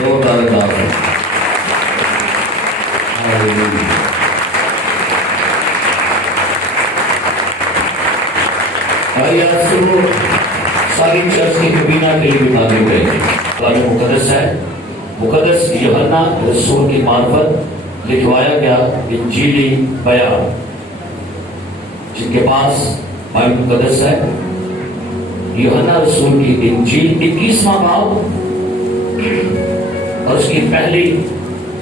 زوردار دعوت. آئیے آپ سنو ساری چرچ کی کبینہ کے لیے بتا دی گئی. کلام مقدس ہے، مقدس یوحنا رسول کی معرفت لکھوایا گیا انجیلی بیان، جن کے پاس بائبل مقدس ہے. یوحنا رسول کی انجیل 21واں باب اور اس کی پہلی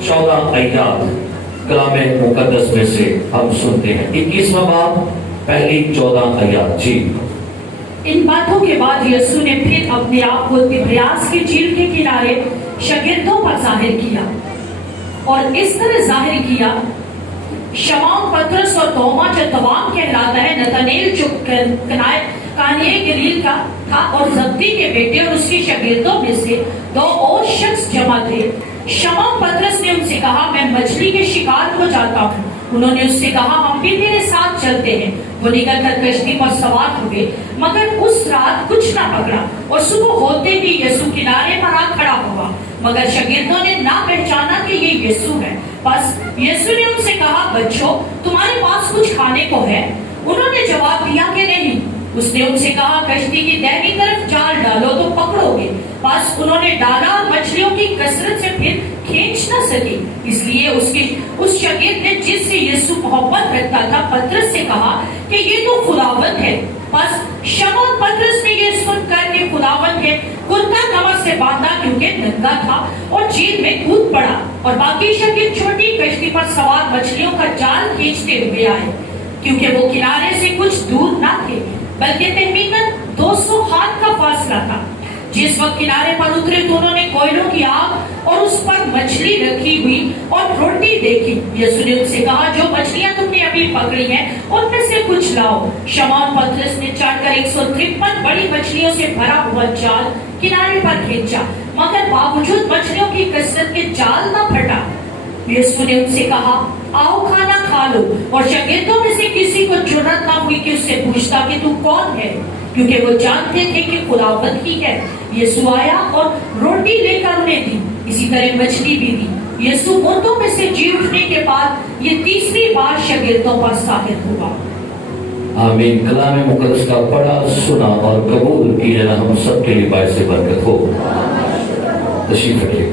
14 آیات کلام مقدس میں سے ہم سنتے ہیں. 21واں باب پہلی 14 آیات. جی. ان باتوں کے بعد یسوع نے پھر اپنے آپ کو تبریاس کی جھیل کے کنارے شاگردوں پر ظاہر کیا اور اس طرح ظاہر کیا. شمعون پطرس اور توما جو توام کہلاتا ہے، نتنیل جو کانعے گلیل کا تھا اور زبدی کے بیٹے اور اس کے شاگردوں میں سے 2 اور شخص جمع تھے. شمعون پطرس نے ان سے کہا، میں مچھلی کے شکار کو جاتا ہوں. انہوں نے اس سے کہا، ہم بھی تیرے ساتھ چلتے ہیں. وہ نکل کر کشتی پر سوار ہوئے، مگر اس رات کچھ نہ پکڑا. اور صبح ہوتے ہی یسوع کنارے پر آ کھڑا ہوا، مگر شاگردوں نے نہ پہچانا کہ یہ یسوع ہے. بس یسوع نے ان سے کہا، بچوں تمہارے پاس کچھ کھانے کو ہے؟ انہوں نے جواب دیا کہ نہیں. اس نے ان سے کہا، کشتی کی دائیں طرف جال ڈالو تو پکڑو گے. بس انہوں نے ڈالا اور مچھلیوں کی کثرت سے پھر کھینچ نہ سکی. اس لیے اس شاگرد نے جس سے یسوع محبت رکھتا تھا پطرس سے کہا کہ یہ تو خداوند ہے. بس شمعون پطرس نے یہ سن کر کہ خداوند ہے کرتا کمر سے باندھا کیونکہ ننگا تھا اور جھیل میں کود پڑا. اور باقی شاگرد چھوٹی کشتی پر سوار مچھلیوں کا جال کھینچتے ہوئے آئے، کیونکہ وہ کنارے سے کچھ دور نہ تھے بلکہ تخمیناً 200 ہاتھ کا فاصلہ تھا. جس وقت کنارے پر اترے تو انہوں نے کوئلوں کی آگ اور اس پر مچھلی رکھی ہوئی اور روٹی دیکھی. یسوع نے ان سے کہا، جو مچھلیاں تم نے ابھی پکڑی ہیں ان میں سے کچھ لاؤ. شمعون پطرس نے چڑھ کر 153 بڑی مچھلیوں سے بھرا ہوا جال کنارے پر کھینچا، مگر باوجود مچھلیوں کی کثرت کے جال نہ پھٹا. یسوع نے ان سے کہا، آؤ کھانا کھا لو. اور شاگردوں میں سے کسی کو جرأت نہ ہوئی کہ اس سے پوچھتا کہ تو کون ہے، کیونکہ وہ جانتے تھے کہ خداوند ہی ہے. یسوع آیا اور روٹی لے کر انہیں دی، اسی طرح مچھلی بھی دی. یسوع مردوں میں سے جی اٹھنے کے بعد یہ تیسری بار شاگردوں پر ظاہر ہوا. آمین. کلام مقدس کا پڑھا، سنا اور قبول کیا جانا ہم سب کے لیے باعث برکت ہو. تشریف رکھیے.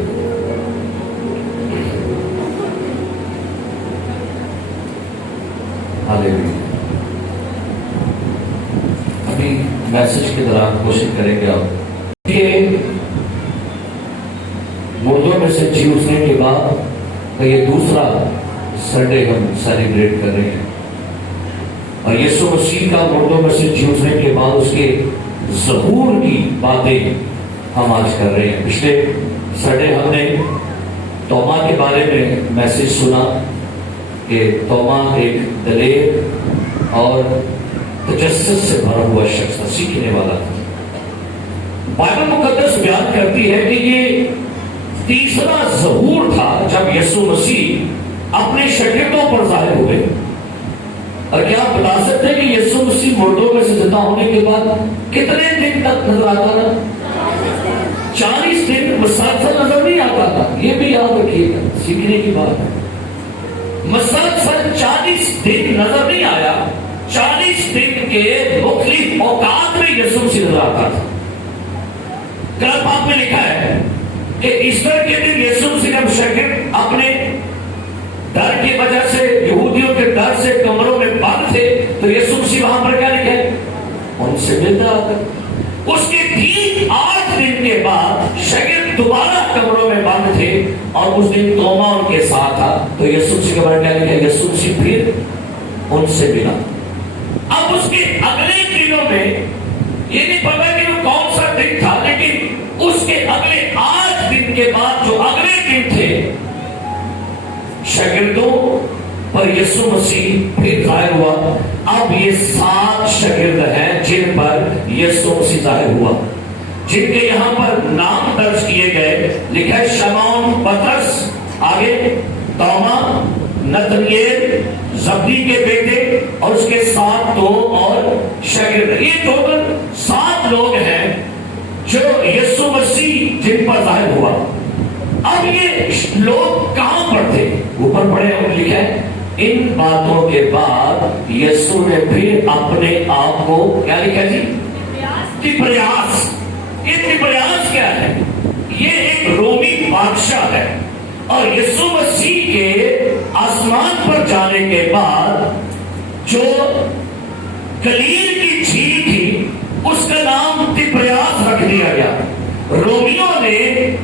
ابھی میسج کے دوران کوشش کریں گے آپ کہ مردوں میں سے جی اٹھنے کے بعد یہ دوسرا سنڈے ہم سیلیبریٹ کر رہے ہیں، اور یسوع مسیح کا مردوں میں سے جی اٹھنے کے بعد اس کے ظہور کی باتیں ہم آج کر رہے ہیں. پچھلے سنڈے ہم نے توما کے بارے میں میسج سنا کہ توما ایک دلیر اور تجسس سے بھرا ہوا شخص تھا، سیکھنے والا تھا. بائبل مقدس بیان کرتی ہے کہ یہ تیسرا ظہور تھا جب یسوع مسیح اپنے شاگردوں پر ظاہر ہوئے. اور کیا آپ بتا سکتے ہیں کہ یسوع مسیح مردوں میں سے زندہ ہونے کے بعد کتنے دن تک نظر آتا تھا؟ 40 دن مسلسل نظر نہیں آتا تھا. یہ بھی یاد رکھیے گا، سیکھنے کی بات ہے. مسلسل 40 دن نظر نہیں آیا. 40 دن کے مختلف اوقات میں یسوع مسیح نظر آتا تھا. کلام پاک میں لکھا ہے کہ ایسٹر کے دن یسوع مسیح جب شاگرد اپنے ڈر کی وجہ سے، یہودیوں کے ڈر سے کمروں میں بند تھے، تو یسوع مسیح وہاں پر کیا لکھا ہے؟ ان سے ملتا آتا. اس کے ٹھیک 8 دن کے بعد شاگرد دوبارہ کمروں میں بند تھے اور اس دن توما ان کے ساتھ تھا، تو یسوع مسیح کے بارے میں کیا لکھا ہے؟ یسوع مسیح پھر ان سے ملا. اب اس کے اگلے دنوں میں یہ نہیں پتا کہ وہ کون سا دن تھا، لیکن اس کے اگلے 8 دن کے بعد جو اگلے دن تھے، شاگردوں پر یسوع مسیح پھر ظاہر ہوا. اب یہ 7 شاگرد ہیں جن پر یسوع مسیح ظاہر ہوا، جن کے یہاں پر نام درج کیے گئے. لکھا ہے شمعون پطرس، آگے توما، نتنیل زبدی کے بیٹے اور اس کے ساتھ 2 اور شاگرد. یہ ٹوٹل 7 لوگ ہیں جو یسوع مسیح جن پر ظاہر ہوا. اب یہ لوگ کہاں پر تھے؟ اوپر پڑھے اور لکھا ہے ان باتوں کے بعد یسوع نے پھر اپنے آپ کو کیا لکھا جی؟ تبریاس. یہ تبریاس کیا ہے؟ یہ ایک رومی بادشاہ ہے. اور یسوع مسیح کے آسمان پر جانے کے بعد جو گلیل کی جھیل تھی اس کا نام تبریاس رکھ دیا گیا. رومیوں نے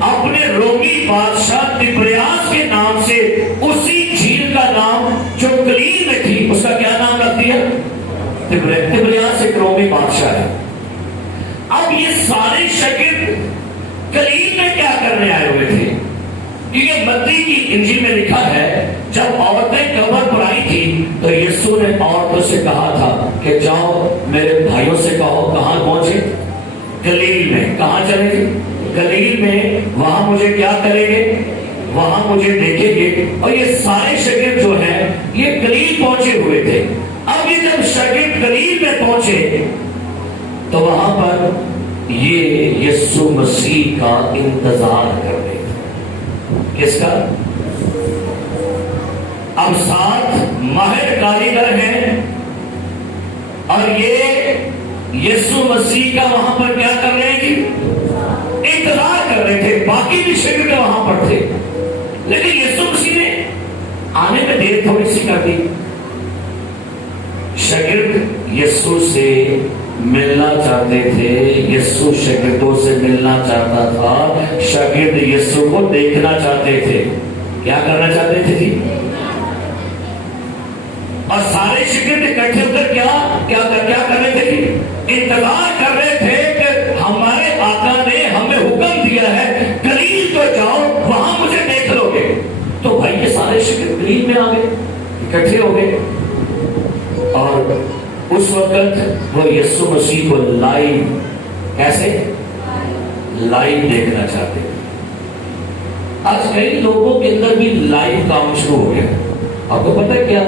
اپنے رومی بادشاہ تبریاس کے نام سے اسی جھیل کا نام جو گلیل میں تھی اس کا کیا نام رکھ دیا؟ تبریاس ایک رومی بادشاہ ہے. اب یہ سارے شاگرد گلیل میں کیا کرنے آئے ہوئے تھے؟ کیونکہ متی کی انجیل میں لکھا ہے جب عورتیں قبر پر آئی تھی تو یسوع نے عورتوں سے کہا تھا کہ جاؤ میرے بھائیوں سے کہو کہاں پہنچے؟ گلیل میں. کہاں چلے گے؟ گلیل میں. وہاں مجھے کیا کریں گے؟ وہاں مجھے دیکھیں گے. اور یہ سارے شاگرد جو ہیں یہ گلیل پہنچے ہوئے تھے. اب یہ جب شاگرد گلیل میں پہنچے تو وہاں پر یہ یسوع مسیح کا انتظار کر رہے تھے. کس کا؟ اب 7 ماہر کاریگر ہیں اور یہ یسوع مسیح کا وہاں پر کیا کر رہے ہیں؟ انتظار کر رہے تھے. باقی بھی شاگرد وہاں پر تھے لیکن یسوع مسیح نے آنے میں دیر تھوڑی سی کر دی. شاگرد یسوع سے ملنا چاہتے تھے. یسوع شاگردوں سے ملنا چاہتا تھا. شاگرد یسوع کو دیکھنا چاہتے تھے. کیا کرنا چاہتے تھے جی؟ اور سارے شاگرد اکٹھے ہو کر کیا کر رہے تھے؟ انتظار کر رہے تھے کہ ہمارے آقا نے ہمیں حکم دیا ہے گلیل تو جاؤ وہاں مجھے دیکھ لو گے. تو بھائی یہ سارے شاگرد گلیل میں آ گئے, اکٹھے ہو گئے اور اس وقت وہ یسوع مسیح کو لائیو, کیسے لائیو دیکھنا چاہتے ہیں. آج کئی لوگوں کے اندر بھی لائیو کام شروع ہو گیا. آپ کو پتہ ہے کیا؟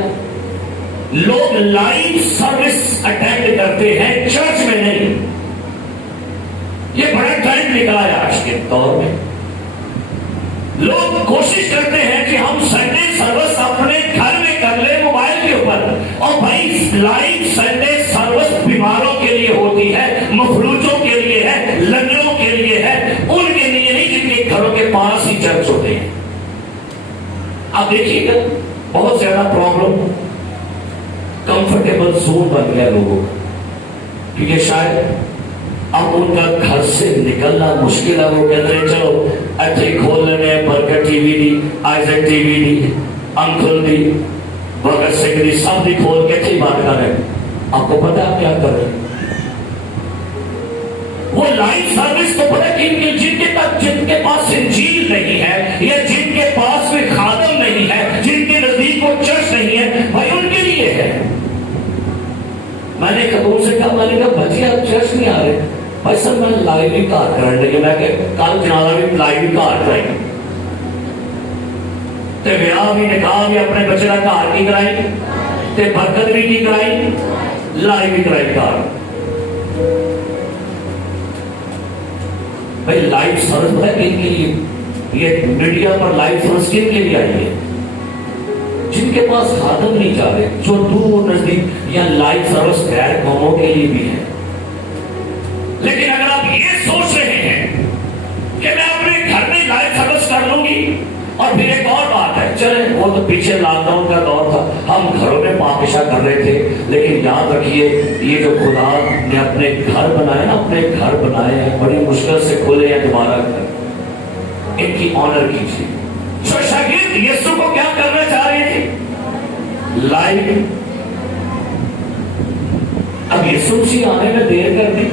لوگ لائیو سروس اٹینڈ کرتے ہیں, چرچ میں نہیں. یہ بڑا ٹرینڈ نکلا ہے آج کے دور میں. لوگ کوشش کرتے ہیں کہ ہم سنڈے سروس اپنے گھر میں کر لیں موبائل کے اوپر. اور بھائی لائیو سنڈے سروس بیماروں کے لیے ہوتی ہے, مفلوجوں کے لیے ہے, لنگڑوں کے لیے ہے, ان کے لیے نہیں جن کے گھروں کے پاس ہی چرچ ہوتے ہیں. آپ دیکھیے گا بہت زیادہ پرابلم کمفرٹیبل زون بن گیا لوگوں کا, کیونکہ شاید اب ان کا گھر سے نکلنا مشکل ہے. وہ کہتے ہیں چلو اچھے کھول لینے, برگر ٹی وی دی, آئزک ٹی وی دی, انکل دی, برگر سنگ دی, سب دی کھول کے اچھی بات کر رہے ہیں. آپ کو پتا آپ کیا کر رہے ہیں؟ وہ لائف سروس تو پتا جن کے پاس انجیل نہیں ہے یا جن کے پاس کوئی خادم نہیں ہے, جن کے نزدیک کو چرچ نہیں ہے, بھائی ان کے لیے ہے. میں نے کبھی سے کہا, میں نے کہا بچے آپ چرچ نہیں آ رہے. بھائی سر میں لائیو ہی کار کرنے لگے. میں کہ کل جنازہ بھی لائیو ہی کار کریں گے, تے بیاہ بھی نکاح بھی اپنے بچے کا کار کی کرائی, تے برکت بھی کی کرائی, لائیو ہی کرائی کار. بھائی لائیو سروس پتہ ہے کن کے لیے؟ یہ میڈیا پر لائیو سروس کن کے لیے آئی ہے؟ جن کے پاس خادم نہیں جا رہے, جو دور نزدیک, یا لائیو سروس غیر قوموں کے لیے بھی ہے. لیکن اگر آپ یہ سوچ رہے ہیں کہ میں اپنے گھر میں لائیو سروس کر لوں گی, اور پھر ایک اور بات ہے, چلے وہ تو پیچھے لاک ڈاؤن کا دور تھا, ہم گھروں میں پاکشا کر رہے تھے, لیکن یاد رکھیے یہ جو خدا نے اپنے گھر بنائے نا, اپنے گھر بنائے ہیں, بڑی مشکل سے کھولے ہیں تمہارا گھر, ان کی آنر کیجیے. جو شاگرد یسوع کو کیا کرنا چاہ رہے تھے؟ لائیو. اب یسوع مسیح آنے میں دیر کر دی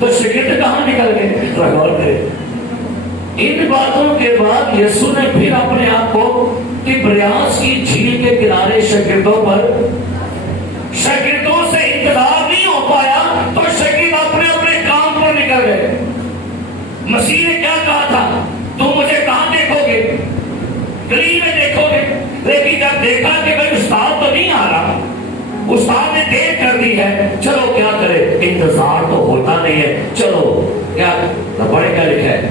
تو شاگرد کہاں نکل گئے؟ غور کرے. ان باتوں کے بعد یسوع نے پھر اپنے آپ کو تبریاس کی جھیل کے کنارے شاگردوں سے انتظار نہیں ہو پایا تو شاگرد اپنے اپنے کام پر نکل گئے. مسیح نے کیا کہا تھا؟ تم مجھے کہاں دیکھو گے؟ گلیل میں دیکھو گے. لیکن جب دیکھا کہ بھائی استاد تو نہیں آ رہا, استاد نے دیر کر دی ہے, چلو کیا کرے, انتظار تو ہوتا نہیں ہے, چلو کیا پڑھے کیا لکھا ہے,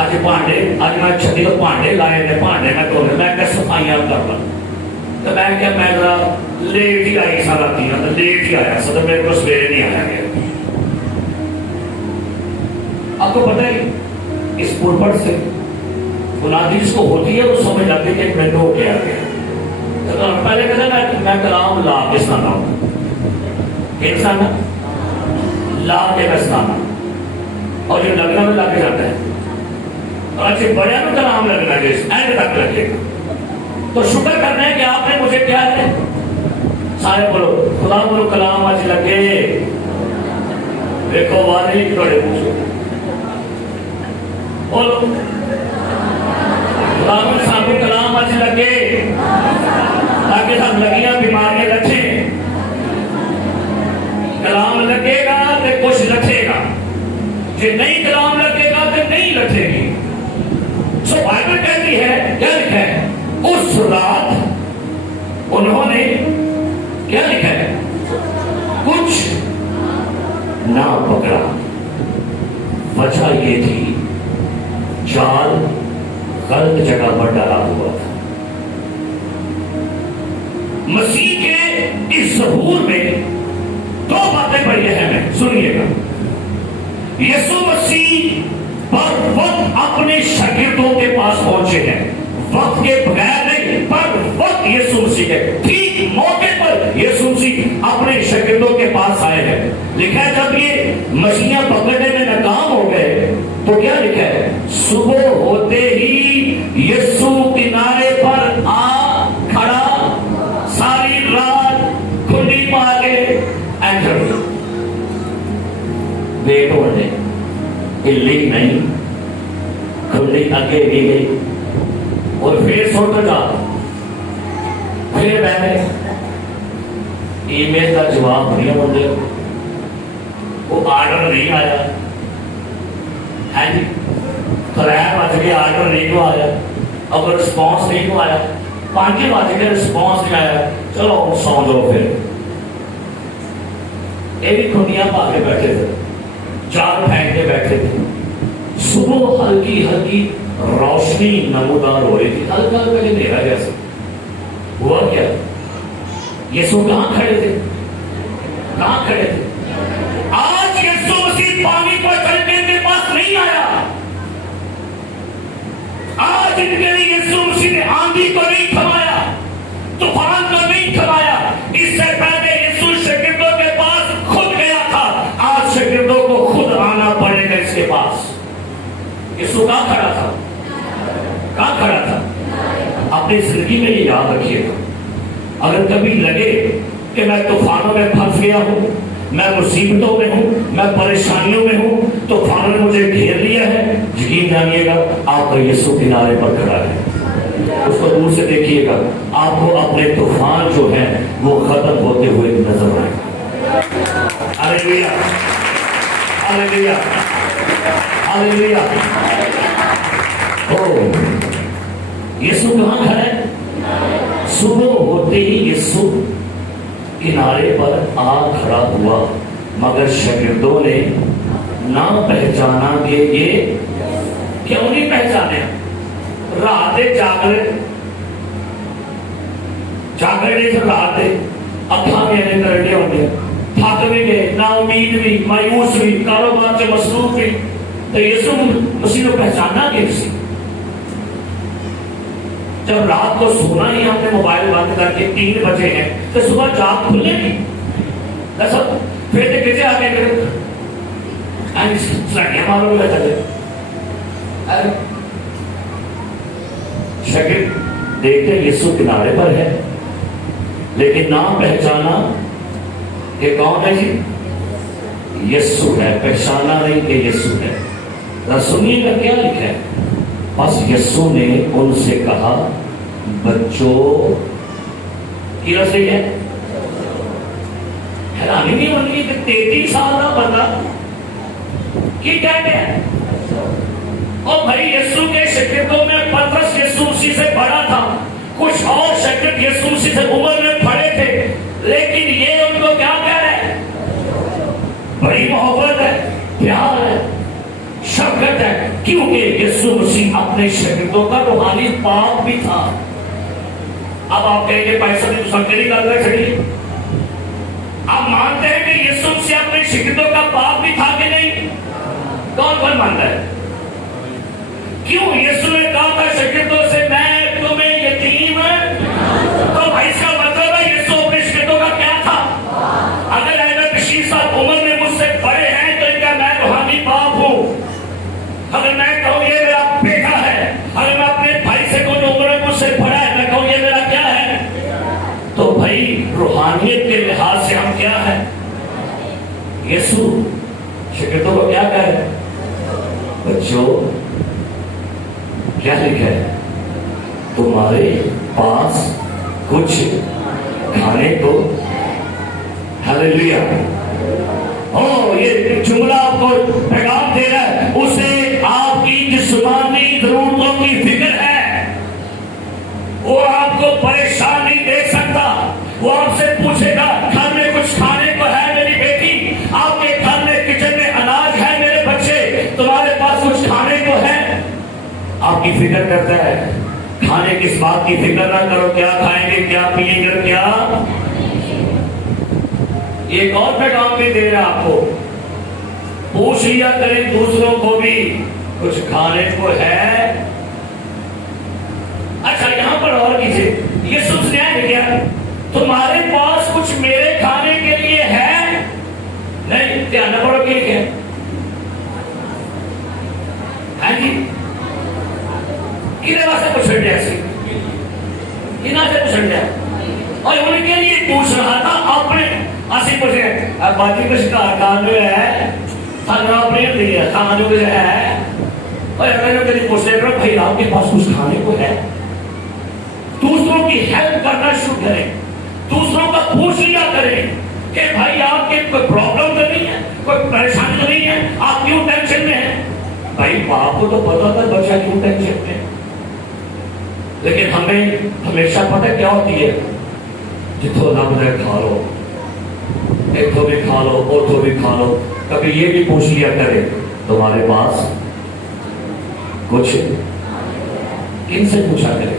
اج بھانڈے اج میں چھتی تو بھانڈے لائے نے بھانڈے میں دھونے میں کہ صفائیاں کر لا تو میں کہ میں ذرا لیٹ ہی آئی سا رات تو لیٹ ہی آیا سا تو میرے کو سویرے نہیں آیا گیا. آپ کو پتہ ہے اس پلپٹ سے بنیادی جس کو ہوتی ہے وہ سمجھ آتی ہے کہ میں نے ہو کے آ گیا. پہلے کہتے میں کلام لا کے سنانا ہوں کہ سنانا لا کے میں سنانا اور یہ لگنا میں لا کے جاتا ہے اور اچھے بڑے میں کلام لگنا ہے اینڈ تک لگے گا. تو شکر کرنا ہے کہ آپ نے مجھے کیا ہے سارے بولو خدا بولو کلام آج لگے دیکھو بات نہیں بڑے بولو خدا بولو سامنے کلام آج لگے تاکہ سب لگیاں بیماریاں لٹھیں. کلام لگے گا تو کچھ لٹھے گا جو نہیں کلام لگے گا تو نہیں لٹھے گی. سو بائبل کہتی ہے کیا لکھا ہے اس رات انہوں نے کیا لکھا ہے کچھ نہ پکڑا. وجہ یہ تھی جال غلط جگہ پر ڈالا ہوا تھا. مسیح کے اس ظہور میں دو باتیں بڑی اہم ہیں سنیے گا. یسوع مسیح پر وقت اپنے شاگردوں کے پاس پہنچے ہیں وقت کے بغیر نہیں پر وقت یسوع مسیح کے ٹھیک موقع پر یسوع مسیح اپنے شاگردوں کے پاس آئے ہیں. لکھا ہے جب یہ مچھلیاں پکڑنے میں ناکام ہو گئے تو کیا لکھا ہے صبح ہوتے ہی یسوع کنارے پر آ کھڑا ساری رات کھلی مار کے اینٹر ویٹ ہونے ہلی نہیں کھلی آگے بھی گئی اور پھر سوٹ کا پھر میں نے ای میل کا جواب نہیں ہوتے وہ آرڈر نہیں آیا ہے جی خراب بچ گیا آرڈر نہیں کو آیا اگر رسپانس نہیں کو آیا 5 بج کے رسپانس نہیں آیا چلو سو جاؤ پھر. یہ بھی کھنیاں پا کے بیٹھے تھے جال پھینک کے بیٹھے تھے. صبح ہلکی ہلکی روشنی نمودار ہو رہی تھی ہلکا ہلکا اندھیرا جیسا. ہوا کیا یسوع کہاں کھڑے تھے کہاں کھڑے تھے. آج یسوع مسیح پانی پر چل کے ان کے پاس نہیں آیا. آج ان کے لیے یسوع مسیح نے آندھی کو نہیں تھمایا طوفان کو نہیں تھمایا. اس سے پہلے یسوع شاگردوں کے پاس خود گیا تھا. آج شاگردوں کو خود آنا پڑے گا اس کے پاس. یسوع کہاں کھڑا تھا کہاں کھڑا تھا. اپنی زندگی میں یہ یاد رکھیے گا اگر کبھی لگے کہ میں طوفانوں میں پھنس گیا ہوں میں مصیبتوں میں ہوں میں پریشانیوں میں ہوں طوفانوں نے مجھے گھیر لیا ہے یقین جانیے گا آپ کا یسوع کنارے پر کھڑا ہے. اس کو دور سے دیکھیے گا آپ کو اپنے طوفان جو ہیں وہ ختم ہوتے ہوئے نظر آئے گا. ہاللیلویا ہاللیلویا ہاللیلویا. یسوع کہاں کھڑا ہے صبح ہوتے ہی یسوع کنارے پر آ کھڑا ہوا مگر شاگردوں نے نہ پہچانا کہ یہ کیوں نہیں پہچانے. رات جاگرے رات اکھاں میرے کرنے ہونے تھک بھی گئے نا امید بھی مایوس بھی کاروبار سے مصروف بھی تو یسوع مسیح کو پہچانا کیسے. جب رات کو سونا ہی ہم نے موبائل بند کر کے 3 بجے ہیں تو صبح جاگ کھلے نہیں پھر کسی آگے سڑیاں مارو گے چلے. شاگرد دیکھتے یسوع کنارے پر ہے لیکن نہ پہچانا کہ کون ہے جی یسوع ہے. پہچانا نہیں کہ یسوع ہے. سنیے گا کیا لکھا ہے. بس یسوع نے ان سے کہا بچوں کی رسی ہے. حیرانی نہیں ہوتی کہ 33 سال کا بندہ کی کہتے ہیں اور بھائی یسوع کے شاگردوں میں پترس یسوع مسیح سے بڑا تھا کچھ اور شاگرد یسوع مسیح سے عمر میں بڑے تھے لیکن یہ ان کو کیا کہہ رہے ہیں بڑی محبت ہے پیار ہے شفقت ہے کیونکہ یسوع مسیح اپنے شاگردوں کا روحانی باپ بھی تھا. اب آپ کہیں گے پیسہ نہیں تو سب کے لیے گل کر چڑی. آپ مانتے ہیں کہ یسوع مسیح اپنے شاگردوں کا باپ بھی تھا کہ نہیں؟ کون کون مانتا ہے؟ کیوں یسوع نے کہا تھا شاگردوں سے میں تمہیں یتیم تو بھائی اس کا مطلب ہے یسوع اپنے شاگردوں کا کیا تھا؟ اگر حضرت بشیر صاحب عمر میں مجھ سے بڑے ہیں تو ان کا میں روحانی باپ ہوں. اگر میں کہوں یہ میرا بیٹا ہے, اگر میں اپنے بھائی سے کہوں جو عمر میں مجھ سے بڑا ہے میں کہوں یہ میرا کیا ہے, تو بھائی روحانیت کے لحاظ سے ہم کیا ہے؟ یسوع شاگردوں کو کیا کہے؟ بچوں کیا لکھا ہے؟ تمہارے پاس کچھ کھانے کو. ہلیلویا. یہ جملہ آپ کو پیغام دے رہا ہے, اسے آپ کی جسمانی ضرورتوں کی فکر ہے. وہ آپ کو پریشان نہیں دیکھ سکتا. وہ آپ سے پوچھے گا گھر میں کچھ کھانے کو ہے میری بیٹی؟ آپ کے گھر میں کچن میں اناج ہے میرے بچے؟ تمہارے پاس کچھ کھانے کو ہے؟ آپ کی فکر کرتا ہے. کھانے کس بات کی فکر نہ کرو, کیا کھائیں گے, کیا پیئیں گے, کیا. ایک اور پیغام بھی دے رہا ہے آپ کو, پوچھ لیا کریں دوسروں کو بھی کچھ کھانے کو ہے. اچھا یہاں پر اور کیجیے, یسوع نے کیا تمہارے پاس کچھ میرے کھانے کے لیے ہے؟ نہیں, دھیان نہ پڑو کہ ہے جی کھنے واسطے پوچھ لیا سی کہنا سے پوچھ لیا اور ان کے لیے پوچھ رہا تھا. اپنے اسی پوچھے باقی کچھ کھان جو ہے کھانا اپنے لیے کھانا جو ہے, اور اگر کبھی پوچھ لے کرو بھائی آپ کے پاس کچھ کھانے کو ہے. دوسروں کی ہیلپ کرنا شروع کریں, دوسروں کا پوچھ لیا کریں کہ بھائی آپ کے کوئی پرابلم تو نہیں ہے, کوئی پریشانی تو نہیں ہے, آپ کیوں ٹینشن میں ہیں؟ بھائی باپ کو تو پتا تھا بچہ کیوں ٹینشن میں, لیکن ہمیں ہمیشہ پتہ کیا ہوتی ہے, جتوں لب رہے کھا لو, ایک تو بھی کھا لو, اور تو بھی کھا لو. کبھی یہ بھی پوچھ لیا کرے تمہارے پاس کچھ, کن سے پوچھا کرے؟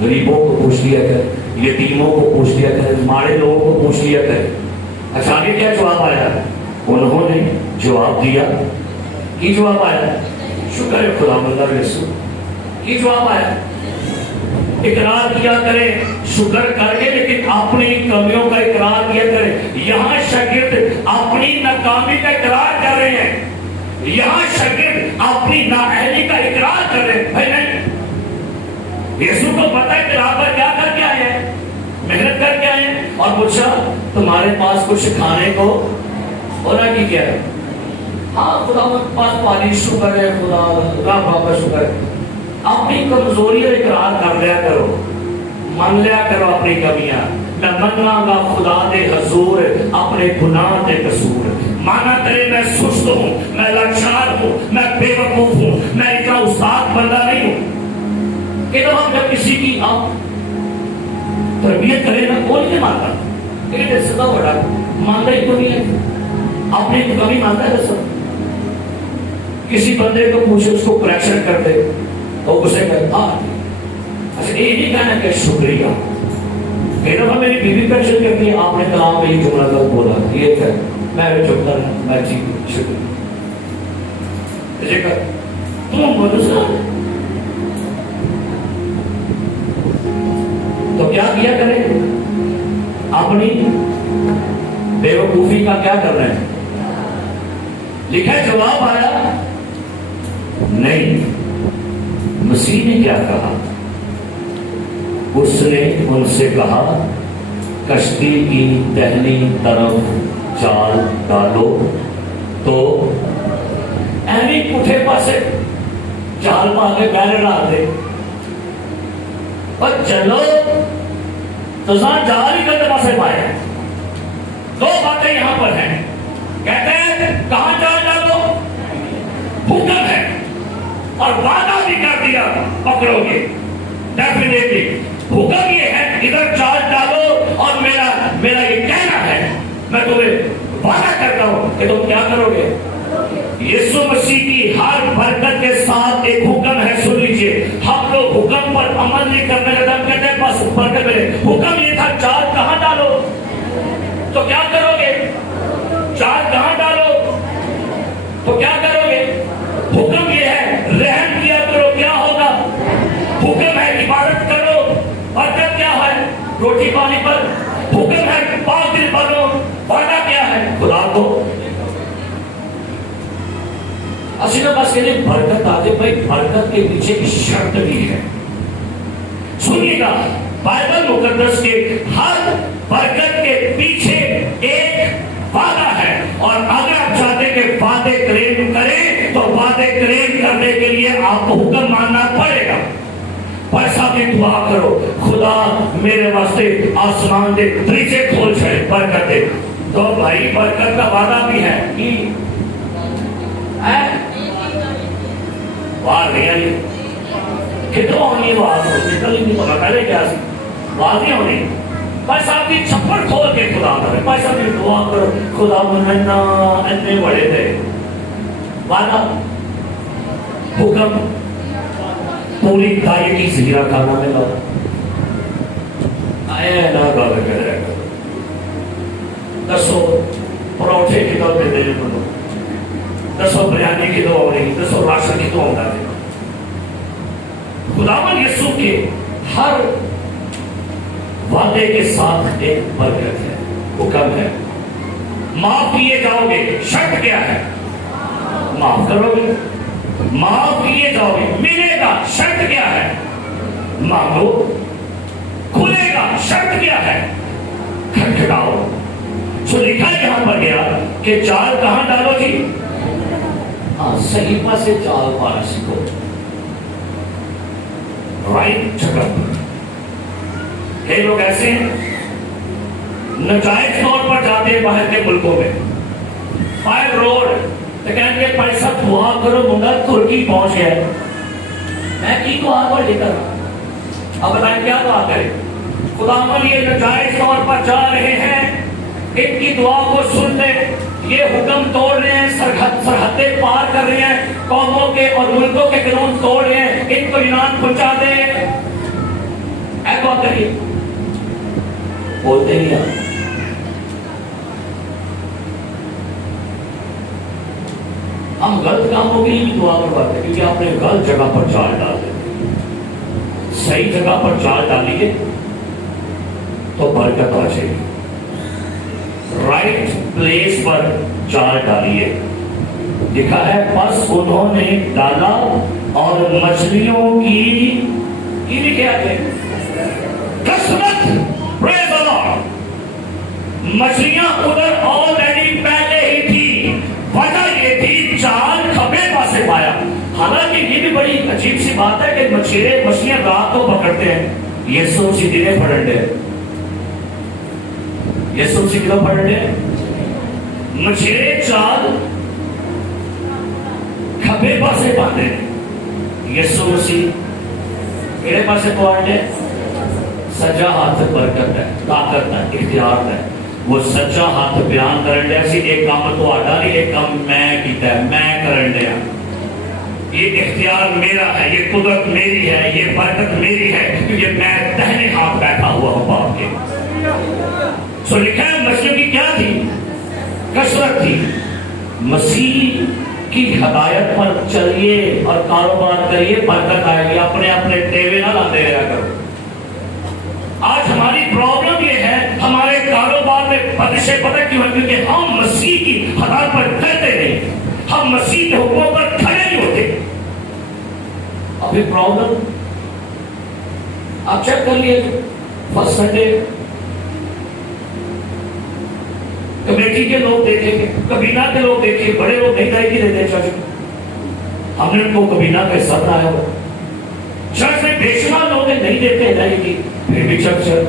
غریبوں کو پوچھ لیا کرے, یتیموں کو پوچھ لیا کرے, ماڑے لوگوں کو پوچھ لیا کرے. اچھا آگے کیا جواب آیا؟ انہوں نے جواب دیا. کی جواب آیا؟ شکر ہے خدا اللہ یسوع. کی جواب آیا؟ اقرار کیا کرے شکر کر کے, لیکن اپنی کمیوں کا اقرار کیا کرے. یہاں شاگرد اپنی ناکامی کا اقرار کر رہے ہیں, یہاں شاگرد اپنی نااہلی کا اقرار کر رہے ہیں. بھائی نہیں, یسوع کو پتا ہے کہ راہ پر کیا کر کے آئے ہیں, محنت کر کے آئے ہیں, اور پوچھا تمہارے پاس کچھ کھانے کو ہونا کی کیا ہے؟ ہاں خدا پاس پانی شکر ہے, خدا راہ بابا شکر ہے. اپنی کمزوری اقرار کر لیا کرو, من لیا کرو اپنی کمیاں. میں مننا گا خدا دے حضور اپنے گناہ دے قصور. مانا کرے میں سست ہوں, میں لاچار ہوں, میں بے وقوف ہوں, میں اتنا استاد بندہ نہیں ہوں. کہ جب ہم جب کسی کی آپ تربیت کریں نا, کوئی نہیں مانتا, لیکن سدا بڑا مانتا ہی تو نہیں ہے, اپنی کمی مانتا ہے. سب کسی بندے کو پوچھے, اس کو کریکشن کر دے تو اسے کہتا اچھا یہ نہیں کہنا کہ شکریہ. کئی دفعہ میری بیوی کریکشن کرتی ہے, آپ نے کلام میں یہ جملہ غلط بولا, یہ کہ میں چپ کر میں جی شکریہ تم بولو سر. تو کیا کیا کریں؟ اپنی بے وقوفی کا کیا کرنا ہے؟ لکھا جواب آیا نہیں. مسیح نے کیا کہا؟ اس نے ان سے کہا کشتی کی دہنی طرف جال ڈالو. تو ایویں پٹھے پاسے جال پا کے پہلے ڈال دے اور چلو تو جال ہی گندے پاسے پائے. دو باتیں یہاں پر ہیں. کہتے ہیں کہاں جال ڈالو, حکم ہے, اور وعدہ بھی کر دیا پکڑو گے. ڈیفینیٹلی حکم یہ ہے ادھر جال ڈالو, اور میرا یہ کہنا ہے, میں تمہیں وعدہ کرتا ہوں کہ تم کیا کرو گے. یسوع مسیح کی ہر برکت کے ساتھ ایک حکم ہے، سن لیجیے. ہم لوگ حکم پر عمل نہیں کرنے لگے، ہم کہتے ہیں بس برکت ملے. حکم یہ تھا جال کہاں ڈالو، تو کیا کرو گے؟ جال کہاں ڈالو تو کیا کرو گے؟ حکم یہ ہے رحم کیا کرو، کیا ہوگا؟ حکم ہے عبادت کرو، برکت کیا ہے؟ روٹی پانی پر. حکم ہے پاک دل بنو، وعدہ کیا ہے؟ خدا کو. اصل میں بس یہ برکت آتے بھائی، برکت کے پیچھے کی شرط بھی ہے. سنیے گا، بائبل مقدس کے ہر برکت کے پیچھے ایک وعدہ ہے، اور اگر آپ چاہتے کہ وعدے کلیم کریں تو وعدے کلیم کرنے کے لیے آپ کو حکم ماننا پڑے گا. پیسہ بھی دعا کرو، خدا میرے واسطے آسمان دے دریچے کھول چھڑے، برکت دے. تو بھائی برکت کا وعدہ بھی ہے کہ باہر نہیں آئی کتنا ہونی ہے، باہر نکل ہی نہیں پتا پہلے کیا سی باہر نہیں ہونی. بس آپ کی چھپڑ کھول کے خدا کرے، بس آپ کی دعا کرو، خدا مننا اتنے بڑے تھے. وعدہ حکم پوری گائے کی زیرہ کھانا ملا آئے نہ گالا کر رہے گا. دسو پروٹھے کی دو دے دے دو، دسو بریانی کی دو ہونی، دسو راشن کی دو ہونا دے. خداوند یسوع کے ہر وعدے کے ساتھ ایک برکت ہے، حکم ہے. معاف کیے جاؤ گے، شرط کیا ہے؟ معاف کرو گے، معاف کیے جاؤ گے. ملے گا، شرط کیا ہے؟ مانگو. کھلے گا، شرط کیا ہے؟ کھٹکھٹاؤ. سو لکھا ہے یہاں پر گیا کہ جال کہاں ڈالو جی؟ ہاں صحیفہ سے جال مارنا سیکھو، رائٹ جگہ پر. کئی لوگ ایسے ہیں ناجائز طور پر جاتے ہیں باہر کے ملکوں میں، فائر روڈ تو کہیں گے پیسہ دعا کرو منگا ترکی پہنچ گیا. میں کی دعا پر لے کر اب بتائیں کیا دعا کریں؟ خداوند یہ ناجائز طور پر جا رہے ہیں، ان کی دعا کو سن لے. یہ حکم توڑ رہے ہیں، سرحدیں پار کر رہے ہیں، قوموں کے اور ملکوں کے قانون توڑ رہے ہیں، ان کو ایمان پہنچا دے. اے دعا کریے، بولتے نہیں آپ. ہم غلط کاموں کے لیے بھی دعا کرواتے ہیں کیونکہ آپ نے غلط جگہ پر جال ڈال دی. صحیح جگہ پر جال ڈالیے تو برکت آ جائے گی. رائٹ پلیس پر جال ڈالیے. لکھا ہے پس انہوں نے ڈالا اور مچھلیوں کی لکھا ہے کثرت. پریز دی لارڈ. مچھلیاں ادھر آلریڈی پہلے ہی تھی. وجہ یہ تھی جال کھبے پاسے پایا. حالانکہ یہ بھی بڑی عجیب سی بات ہے کہ مچھلیاں رات کو پکڑتے ہیں، یسوع مسیح دنے پکڑتے ہیں. یسوع مسیح کدھر پکڑتے ہیں؟ مچھلی جال کھبے پاسے باندھے. یسوع مسیح کہڑے پاسے پکڑتے؟ سجا ہاتھ برکت ہے، طاقت ہے، اختیار ہے. وہ سچا ہاتھ بیان کرن دیا سی ایک کام تو آڈا نہیں، ایک کام میں کیتا ہے، میں کرن دیا. یہ اختیار میرا ہے، یہ قدرت میری ہے، یہ برکت میری ہے کیونکہ میں دہنے ہاتھ بیٹھا ہوا ہوں باپ کے. سو لکھا ہے مچھلیوں کی کیا تھی؟ کثرت تھی. مسیح کی ہدایت پر چلیے اور کاروبار کریے، برکت آئے گی. اپنے اپنے ٹیوے نہ لاتے رہا کرو. آج ہماری پرابلم یہ ہے ہمارے کاروبار میں بندشیں پتہ کیوں ہے؟ کیونکہ ہم مسیح کی ہدایت پر کرتے نہیں، ہم مسیح کے حکموں پر کھڑے نہیں ہوتے. ابھی پرابلم آپ چیک کر لیے. فرسٹ سنڈے کمیٹی کے لوگ دیکھیں گے، کبینہ کے لوگ دیکھیں، بڑے لوگ نہیں دائیں گے دیتے چرچ. ہم نے ان کو کبینہ کا حصہ بنایا ہوا. چرچ میں بے شمار لوگ نہیں دیتے ہدایت کی، پھر بھی چرچ ہے.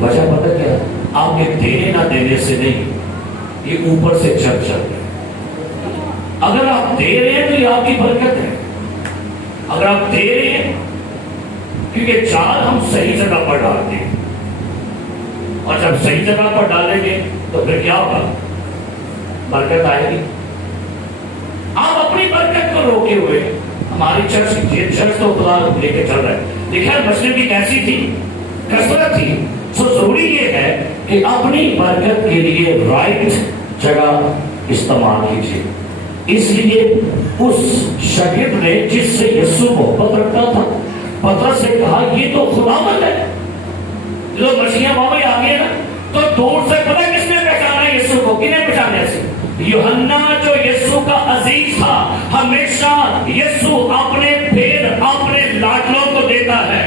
وجہ پتہ کیا؟ آپ کے دینے نہ دینے سے نہیں، یہ اوپر سے چرچ چل رہا ہے. اگر آپ دے رہے ہیں تو یہ آپ کی برکت ہے. اگر آپ دے رہے ہیں کیونکہ جال ہم صحیح جگہ پر ڈالتے ہیں، اور جب صحیح جگہ پر ڈالیں گے تو پھر کیا ہوگا؟ برکت آئے گی. آپ اپنی برکت کو روکے ہوئے. ہماری چرچ تو خدا لے کے چل رہا ہے. دیکھیں مسجد کی کیسی تھی, کثرت تھی. سو ضروری یہ ہے کہ اپنی برکت کے لیے رائٹ جگہ استعمال کیجیے. اس لیے اس شاگرد نے جس سے یسوع محبت رکھتا تھا, پترس سے کہا یہ تو خداوند ہے. جو مچھلیاں بابا آ گئے نا تو دور سے پتہ کس نے پہچانا یسوع کو, کنہیں پہچانے سے؟ یوحنا جو یسوع کا عزیز تھا. ہمیشہ یسوع اپنے پھیر اپنے لاڈلوں کو دیتا ہے,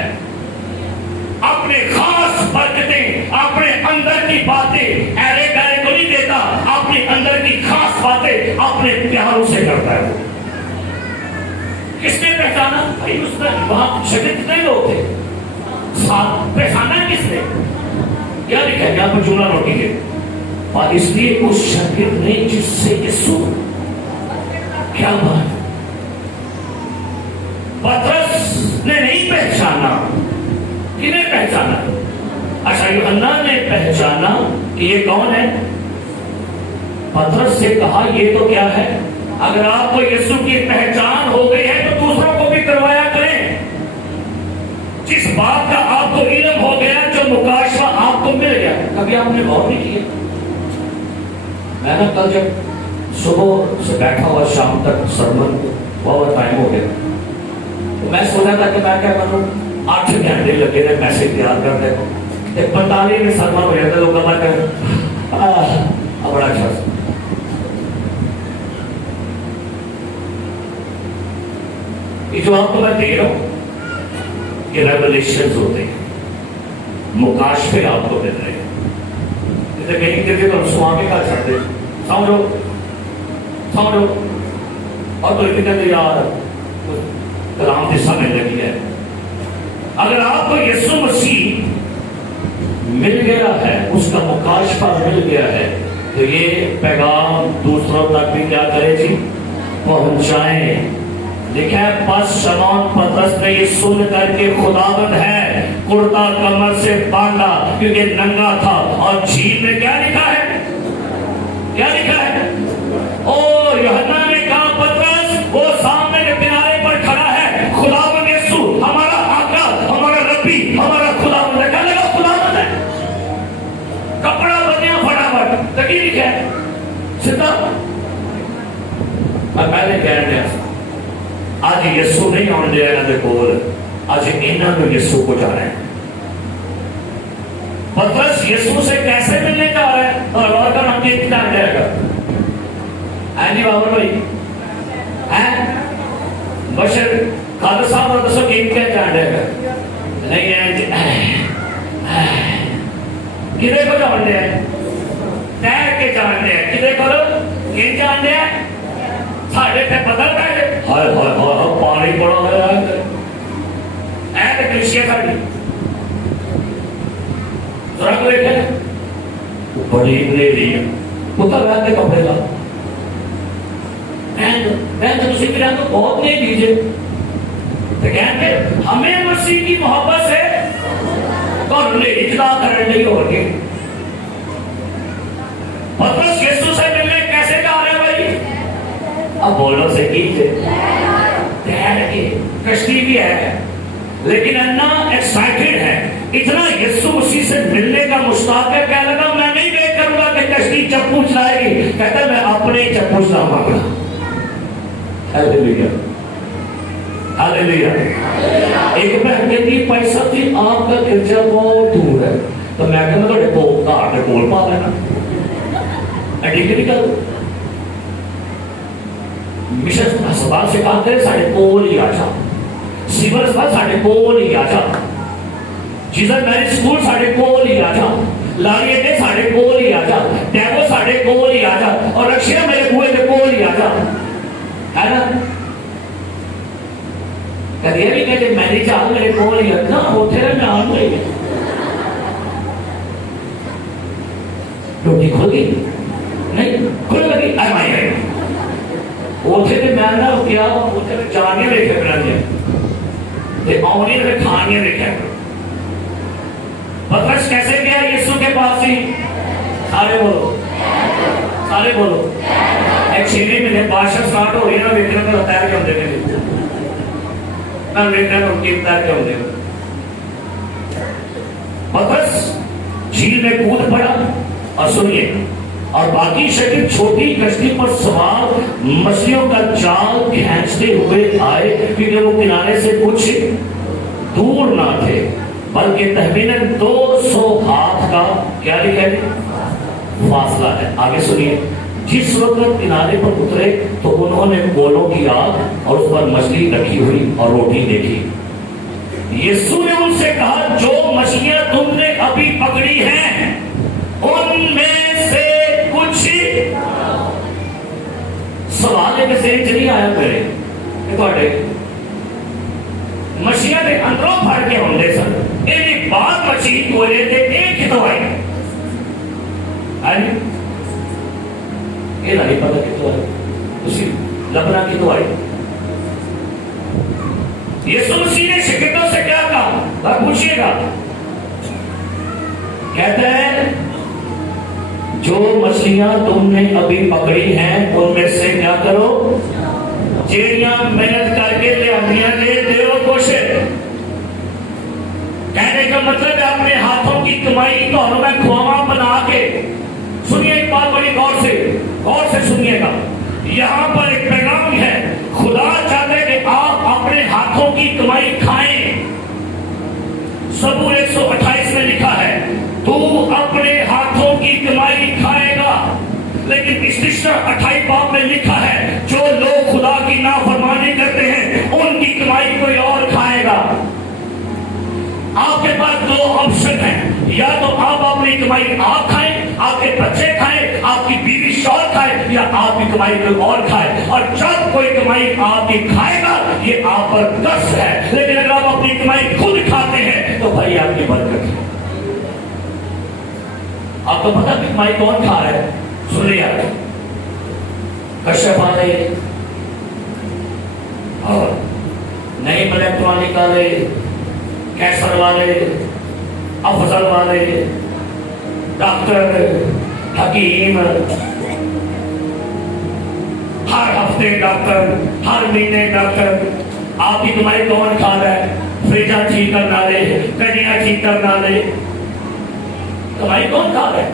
اپنے خاص برکتیں, اپنے اندر کی باتیں ایرے گہرے کو نہیں دیتا, اپنے اندر کی خاص باتیں اپنے پیاروں سے کرتا ہے. کس نے پہچانا؟ بھائی اس میں وہاں شاگرد کتنے لوگ تھے, پہچانا کس نے؟ کیا لکھا ہے یہاں پر جملہ نوٹ کیجیے. اور اس لیے اس شاگرد نے جس سے یسوع, کیا بات, پترس نے نہیں پہچانا. کنہیں پہچانا؟ اچھا یوحنا نے پہچانا کہ یہ کون ہے. پترس سے کہا یہ تو کیا ہے, اگر آپ کو یسوع کی پہچان ہو گئی ہے تو دوسروں کو بھی کروایا کریں. جس بات کا آپ کو علم ہو گیا, جو مکاشفہ آپ کو مل گیا, کبھی آپ نے غور نہیں کیا؟ میں نے کل جب صبح سے بیٹھا ہوا شام تک سرمن بہت ٹائم ہو گیا, تو میں سوچا تھا کہ میں کیا کروں, 8 گھنٹے لگے رہے میسج تیار کرنے کو, 45 میں سرمن ہو جاتا, لوگ میں کہا بڑا اچھا. یہ جو آپ کو میں دے رہا ہوں یہ ریولیشنز ہوتے ہیں, مکاشفے آپ کو مل رہے ہیں. جیسے کہیں کہتے تو سوا کے کر سکتے, سمجھو اور تو کہتے یار کلام کی سمجھ لگی ہے. اگر آپ کو یسوع مسیح مل گیا ہے, اس کا مکاشفہ مل گیا ہے, تو یہ پیغام دوسروں تک بھی کیا کرے جی, پہنچائیں. لکھا ہے پس شمعون پترس نے یہ سن کر کے خداوند ہے کرتا کمر سے باندھا, کیونکہ ننگا تھا. اور جھیل میں کیا لکھا ہے, کیا لکھا ہے, اور یوحنا نے کہا پترس وہ سامنے کے کنارے پر کھڑا ہے, خداوند یسوع ہمارا آقا, ہمارا ربی, ہمارا خداوند ہے. کیا لگا خداوند ہے, کپڑا بدیا فٹافٹ تکی لکھا ہے سیدھا. میں پہلے کہہ رہا تھا آج یسوع نہیں آنے دے رہا کول, آج انہوں نے یسوع کو جا رہے ہیں. پترس یسوع سے کیسے ملنے جا رہا ہے, اور اور کا نام کیا جان جائے گا, جی بابر بھائی بشر خالد صاحب اور دسو کہ کیا جان جائے گا, نہیں کدے کو جان دیا, تیر کے جان دیا, کدے کو یہ جان دیا, ساڑھے پہ بدل پہ ہائے ہائے ہائے پانی بڑا گیا ہے تو کلیشیا ساڑھی ذرا دیکھیں بڑی لے لی پتر رہتے کپڑے لا میں تو اسی طرح تو بہت نہیں دیجئے تو کہتے ہمیں مسیح کی محبت سے اور انہیں اجلا کرنے نہیں ہو گے. پترس یسوع سے ملنے کیسے جا رہے بھائی, اب بولو سے کیجئے, تیر کے کشتی بھی ہے لیکن اتنا ایکسائٹڈ ہے, اتنا یسوع مسیح سے ملنے کا مشتاق ہے, کہہ لگا میں نہیں ویٹ کروں گا کہ کشتی چپو چلائے گی, کہتا میں اپنے چپو چلاؤں گا. ہاللیلویا ہاللیلویا. ایک بہن کہتی پیسہ تھی آپ کا گرجا بہت دور ہے, تو میں کہنا تو ڈپو کار ڈپول پا لینا ایڈیکل مشن ہسپتال سے کہا کرے ساڑھے کول ہی آ جا, سیور ہسپتال ساڑھے کول ہی آ جا, جیزس میرج سکول ساڑھے کول ہی آ جا, لاریے دے ساڑھے کول ہی آ جا, ڈیبو ساڑھے کول ہی آ جا, اور رکشیا میرے بوئے دے کول ہی آ جا, ہے نا. کہتے یہ بھی کہتے میں نے چاہتا میرے کول ہی آ جا, ہوتے رہے میں آن گئی ہے. روٹی کھل گئی نہیں, کھل گئی آئی گئی اوتھے تے میں نہ کیا, اوتھے تے جانیاں دیکھے بنانیاں تے آنی تے کھانیاں دیکھے. پترس کیسے گیا یسوع کے پاس ہی, سارے بولو سارے بولو ایک 6 مہینے بارشیں سٹارٹ ہو رہی ہے نا ویکھنا تو تیر کے ہوندے نے نا ویکھنا تو کی تیر کے ہوندے پترس جھیل میں کود پڑا اور سنیے اور باقی شاگرد چھوٹی کشتی پر سوار مچھلیوں کا جال کھینچتے ہوئے آئے کیونکہ وہ کنارے سے کچھ دور نہ تھے بلکہ تخمیناً 200 ہاتھ کا کیا لکھا ہے فاصلہ ہے. آگے سنیے جس وقت کنارے پر اترے تو انہوں نے کولوں کی آگ اور اس پر مچھلی رکھی ہوئی اور روٹی دیکھی. یسوع نے ان سے کہا جو مچھلیاں تم نے ابھی پکڑی ہیں ان میں سے کچھ سوال ہے کہ ذہن چ نہیں آیا میرے کہ تھوڑے مچھلیاں دے اندروں پھڑ کے ہوندے سن یہ بات مچھلی کوئلے دے ایک کتوں آئی یہ نہیں پتا کتوں آئی اسی لبنا کتوں آئی. یسوع مسیح نے شاگردوں سے کیا کہا اور پوچھئے گا کہتا ہے جو مچھلیاں تم نے ابھی پکڑی ہیں ان میں سے کیا کرو جیڑیاں محنت کر کے لے اپنیاں لے دیو کوشش. کہنے کا مطلب ہے اپنے ہاتھوں کی کمائی تو میں کھواواں بنا کے. سنیے ایک بات بڑی غور سے سنیے گا. یہاں پر ایک پیغام ہے خدا چاہتے کہ آپ اپنے ہاتھوں کی کمائی کھائیں. زبور 128 میں لکھا ہے تو اپنے ہاتھوں کی کمائی کھائے گا. لیکن استشرا 28 باب میں لکھا ہے جو لوگ خدا کی نافرمانی کرتے ہیں ان کی کمائی کوئی اور کھائے گا. آپ کے پاس 2 آپشن ہیں یا تو آپ اپنی کمائی آپ کھائیں آپ کے بچے کھائیں آپ کی بیوی شوہر کھائے یا آپ کی کمائی کوئی اور کھائے. اور جب کوئی کمائی آپ کی کھائے گا یہ آپ پر قرض ہے. لیکن اگر آپ اپنی کمائی خود کھاتے ہیں تو بھائی آپ کی برکت ہے. آپ کو پتا کہ کمائی کون کھا رہا ہے. سن لیا کشف والے اور نئی الیکٹرانک والے کیسر والے افضل والے ڈاکٹر حکیم ہر ہفتے ڈاکٹر ہر مہینے ڈاکٹر. آپ کی کمائی کون کھا رہا ہے. فریجا ٹھیک کرنا لے کڑیاں ٹھیک کرنا لے کمائی کون کھا رہا ہے.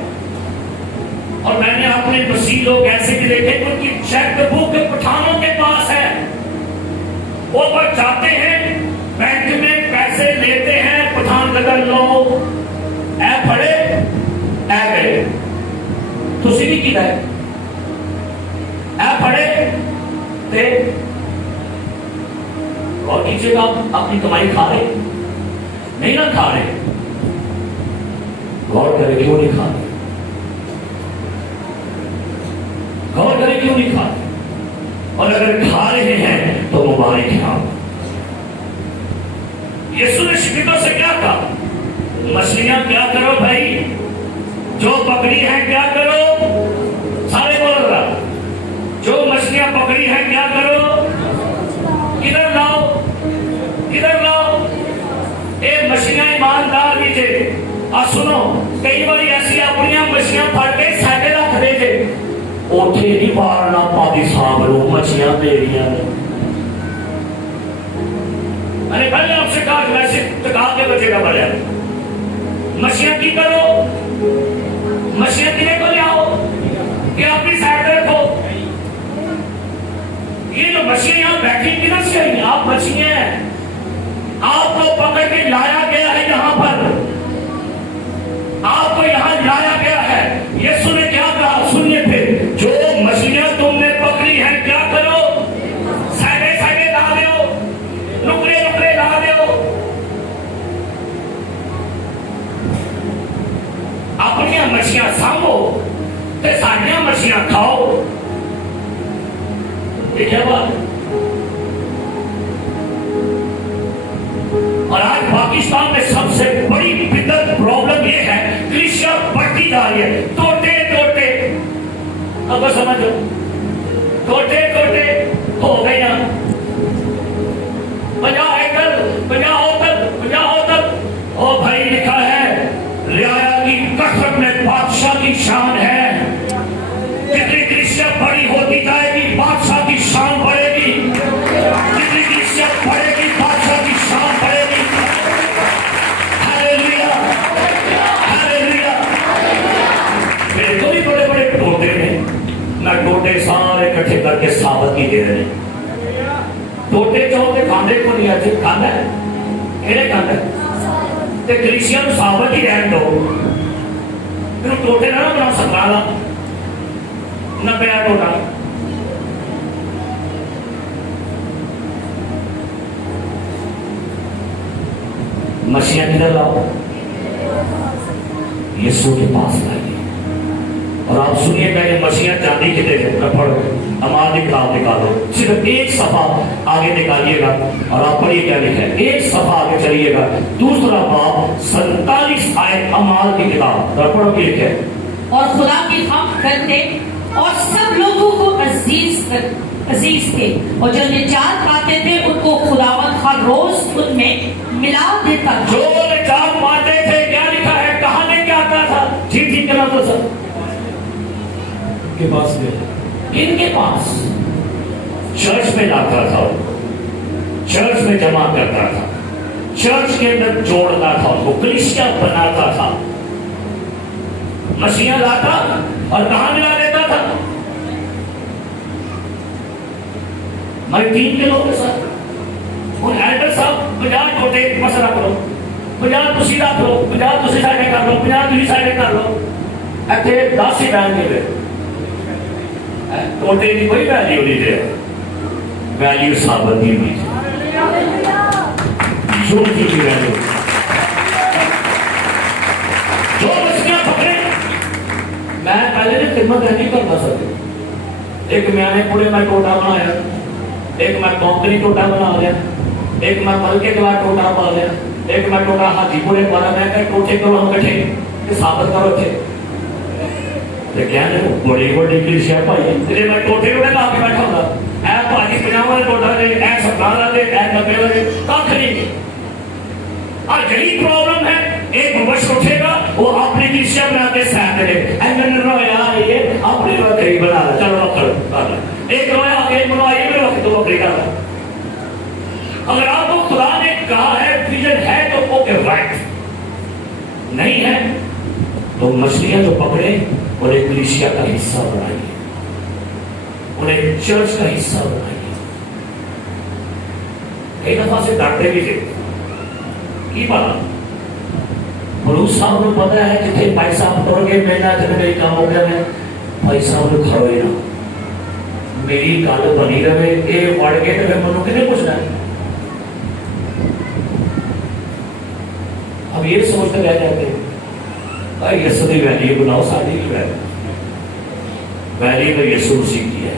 اور میں نے اپنے مسیح لوگ ایسے بھی دیکھے ان کی چیک بک پٹھانوں کے پاس ہے. وہ پر جاتے ہیں بینک میں پیسے لیتے ہیں پٹھان قدر لو اے پڑے اے گئے تسی نہیں کی ہے اے پڑے تے اور کیجئے گا اپنی کمائی کھا رہے نہیں نہ کھا رہے. غور کرے کیوں نہیں کھا رہے. غور کرے کیوں نہیں کھا رہے. اور اگر کھا رہے ہیں تو مبارک ہے. یسوع نے شاگردوں سے کیا کہا مچھلیاں کیا کرو بھائی جو پکڑی ہیں کیا کرو. سارے بول رہا جو مچھلیاں پکڑی ہیں کیا کرو کدھر لاؤ کدھر لاؤ. اے مچھلیاں ایماندار لیجیے. اور سنو کئی بار ایسی اپنی مچھلیاں پھڑ کے ساڈے رکھ دے جے اوٹھے نہیں مارنا پادی صاحب لو مچھلیاں میریاں. میں نے پہلے آپ سے کہا کہ ویسے ٹکا کے بچے کا بڑھیا مچھلیاں کی کرو مچھلیاں کنے کو لے آؤ کہ اپنی سائڈ رکھو. یہ جو مچھلیاں یہاں بیٹھی کدھر سے آئی آپ مچھلیاں ہیں آپ کو پکڑ کے لایا گیا ہے یہاں پر آپ کو یہاں لایا گیا ہے. یسوع نے کیا کہا سنیے پھر جو مچھلیاں تم نے پکڑی ہیں کیا کرو سائڈے سائڈے لا دیو نکرے نکرے لا دیو. اپنی مچھلیاں سامو تے ساڈیاں مچھلیاں کھاؤ. یہ کیا بات. اور آج پاکستان میں سب سے بڑی بدعت پرابلم یہ ہے کلیشیا بڑھتی جا رہی ہے. ٹوٹے ٹوٹے اب سمجھو ٹوٹے ٹوٹے ہو گئے نا 50 ایکڑ 50 ہوتل او بھائی لکھا ہے رعایا کی کثرت میں بادشاہ کی شان ہے. جتنی چرچ کھانا ہے کہڑے کھانا ہے تے کلیسیا نو ثابت ہی رہن دو پھر ٹوٹے نہ بنا 17 لا 90 ٹوٹا مچھلیاں کدھر لاؤ یسوع کے پاس لائیے اور آپ سنیے گا یہ مچھلیاں جاتی کتنے سے پڑھو اعمال کی کتاب نکالو صرف ایک صفحہ آگے نکالیے گا اور آپ پڑھیے کیا لکھا ہے ایک صفحہ آگے چلیے گا 2 باب 47 آیت اعمال کی کتاب اور پڑھو کہ لکھا ہے اور خدا کی حمد کرتے اور سب لوگوں کو عزیز تھے اور جو نجات پاتے تھے ان کو خداوند ہر روز ان میں ملا دیتا تھا جو نجات پاتے تھے کیا لکھا ہے کہاں لے کے آتا تھا ٹھیک کرا تو سر کے پاس ان کے پاس چرچ میں لاتا تھا چرچ میں جمع کرتا تھا چرچ کے اندر جوڑتا تھا ان کو کلیسیا بناتا تھا مچھلیاں لاتا اور کہاں ملا دیتا تھا ہمارے 3 کلو کے ساتھ ان ایلڈر صاحب 50 ٹوٹے مسئلہ کرو 50 تسی رکھ لو 50 تسی سائڈے کر لو 50 تسی سائڈے کر لو ایتھے 10 ہی بیان کے ٹوٹے کی کوئی ویلیو نہیں دے ویلیو ثابت نہیں ہوئی جو کی ویلیو جو مچھلیاں پکڑے میں پہلے نے خدمت نہیں کرتا سکتے ایک میں نے پورے میں ٹوٹا بنایا ایک میں کونکنی ٹوٹا بنا لیا ایک میں مل کے گلا ٹوٹا پا لیا ایک میں ٹوٹا حاجی پورے پالا میں کہ ٹوٹے کرو ہم کٹھے کہ ثابت کرو تھے تے کہنے بڑی بڑی کلیسیا پائی تے میں ٹوٹے ٹوٹے لا کے بیٹھا ہوندا اے پاجی 50 والے ٹوٹا دے اے 17 والے اے 90 والے ککھ نہیں اور یہی پرابلم ہے ایک مبشر اٹھے گا وہ اپنی کلیسیا بنا کے ساتھ دے اے میں رویا یہ اپنی بکری بنا لے چلو کر ایک رویا ایک منوائی میں وقت تو بکری کا اگر آپ کو خدا نے کہا ہے ویژن ہے تو اوکے رائٹ نہیں ہے تو مچھلیاں جو پکڑے انہیں کلیسیا کا حصہ بنائیے انہیں چرچ کا حصہ بنائیے کئی دفعہ سے ڈانٹے بھی تھے کی بات ملوک صاحب کو پتا ہے جتنے بھائی صاحب توڑ کے مہینہ جب میری کام ہو گیا ہے بھائی صاحب نے کھڑو ہی نہ میری گل بنی رہے یہ پڑھ کے تو پھر منو کتنے پوچھنا ہے اب یہ سوچتے رہ جاتے بھائی یسوع کی ویلیو بناؤ ساری کی ویلیو تو یسوع مسیح کی ہے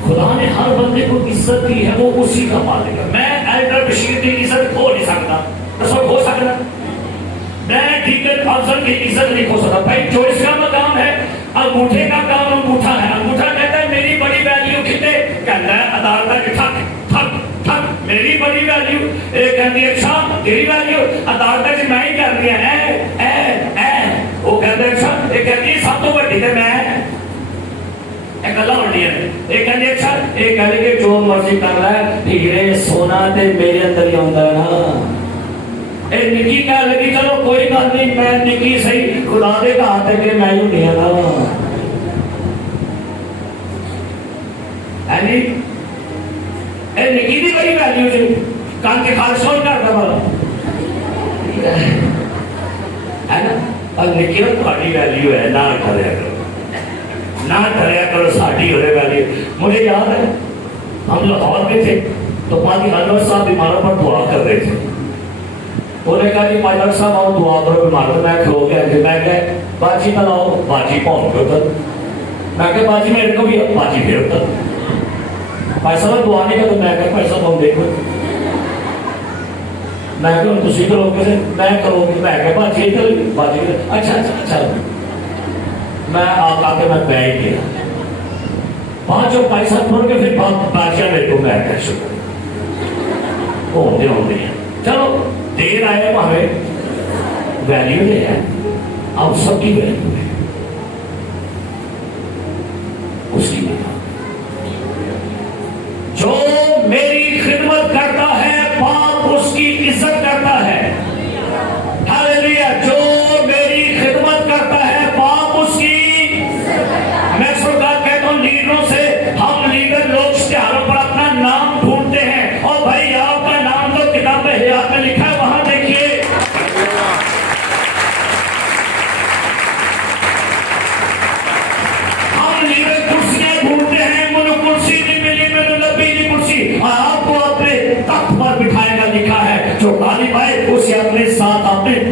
خدا نے ہر بندے کو عزت دی ہے وہ اسی کا مالک ہے میں ایلڈر بشیر کی عزت کھو نہیں سکتا رسول کھو سکتا میں ڈیکن افضل کی عزت نہیں کھو سکتا بھائی جو اس کا مقام ہے انگوٹھے کا کام انگوٹھا ہے انگوٹھا کہتا ہے میری بڑی ویلیو کتنے کہتا ہے عدالت کی تھک تھک تھک میری بڑی ویلیو ایک کہتی ہے اچھا تیری ویلیو عدالت کی میں ہی کر دیا ہے وہ کہتے ہیں اچھا ایک کہتی ہے سب تو بڑی ہے میں ایک اللہ بڑی ہے ایک کہتی ہے اچھا ایک کہتے کہ جو مرضی کر رہا ہے ہیرے سونا تے میرے اندر ہی ہوتا ہے نا اے نکی کہہ لگی چلو کوئی بات نہیں میں نکی صحیح خدا دے کہا تھے کہ میں یوں نہیں نا یعنی اے نکی دی بڑی ویلیو جو کان کے خالص ہو کرتا والا ہے نا اور نکی اور تھوڑی ویلیو ہے نہ ڈریا کرو نہ ڈریا کرو ساڑھی ہونے والی مجھے یاد ہے ہم لاہور میں تھے تو پاکی انور صاحب بیماروں پر دعا کر رہے تھے انہوں نے کہا جی ماجر صاحب آؤ دعا کرو بیمار میں کھلو گیا جی میں کہ باجی نہ لاؤ باجی پہنچ گئے اتر میں کہ باجی میرے کو بھی باجی پھر اتر پیسہ میں دعا نہیں کرتا میں کہ پیسہ بہت دیکھو میں کہ تسی کرو گے میں کرو گے میں کہ باجی ادھر باجی اچھا اچھا اچھا میں آ کے میں بیٹھ گیا وہاں جو پیسہ پڑھ کے پھر باجیاں میرے کو میں کہ شکر ہوتے ہیں چلو دیر آئے ہمیں ویلیو دے ہے اب سب کی ویلیو ہے اس کی بات جو میری خدمت کرتا ہے باپ اس کی عزت کرتا ہے ہاللیلویا جو میری خدمت کرتا ہے باپ اس کی میں سرکار کہتا ہوں لیڈروں سے ہم لیڈر لوگ اشتہاروں پر اپنا نام ڈھونڈتے ہیں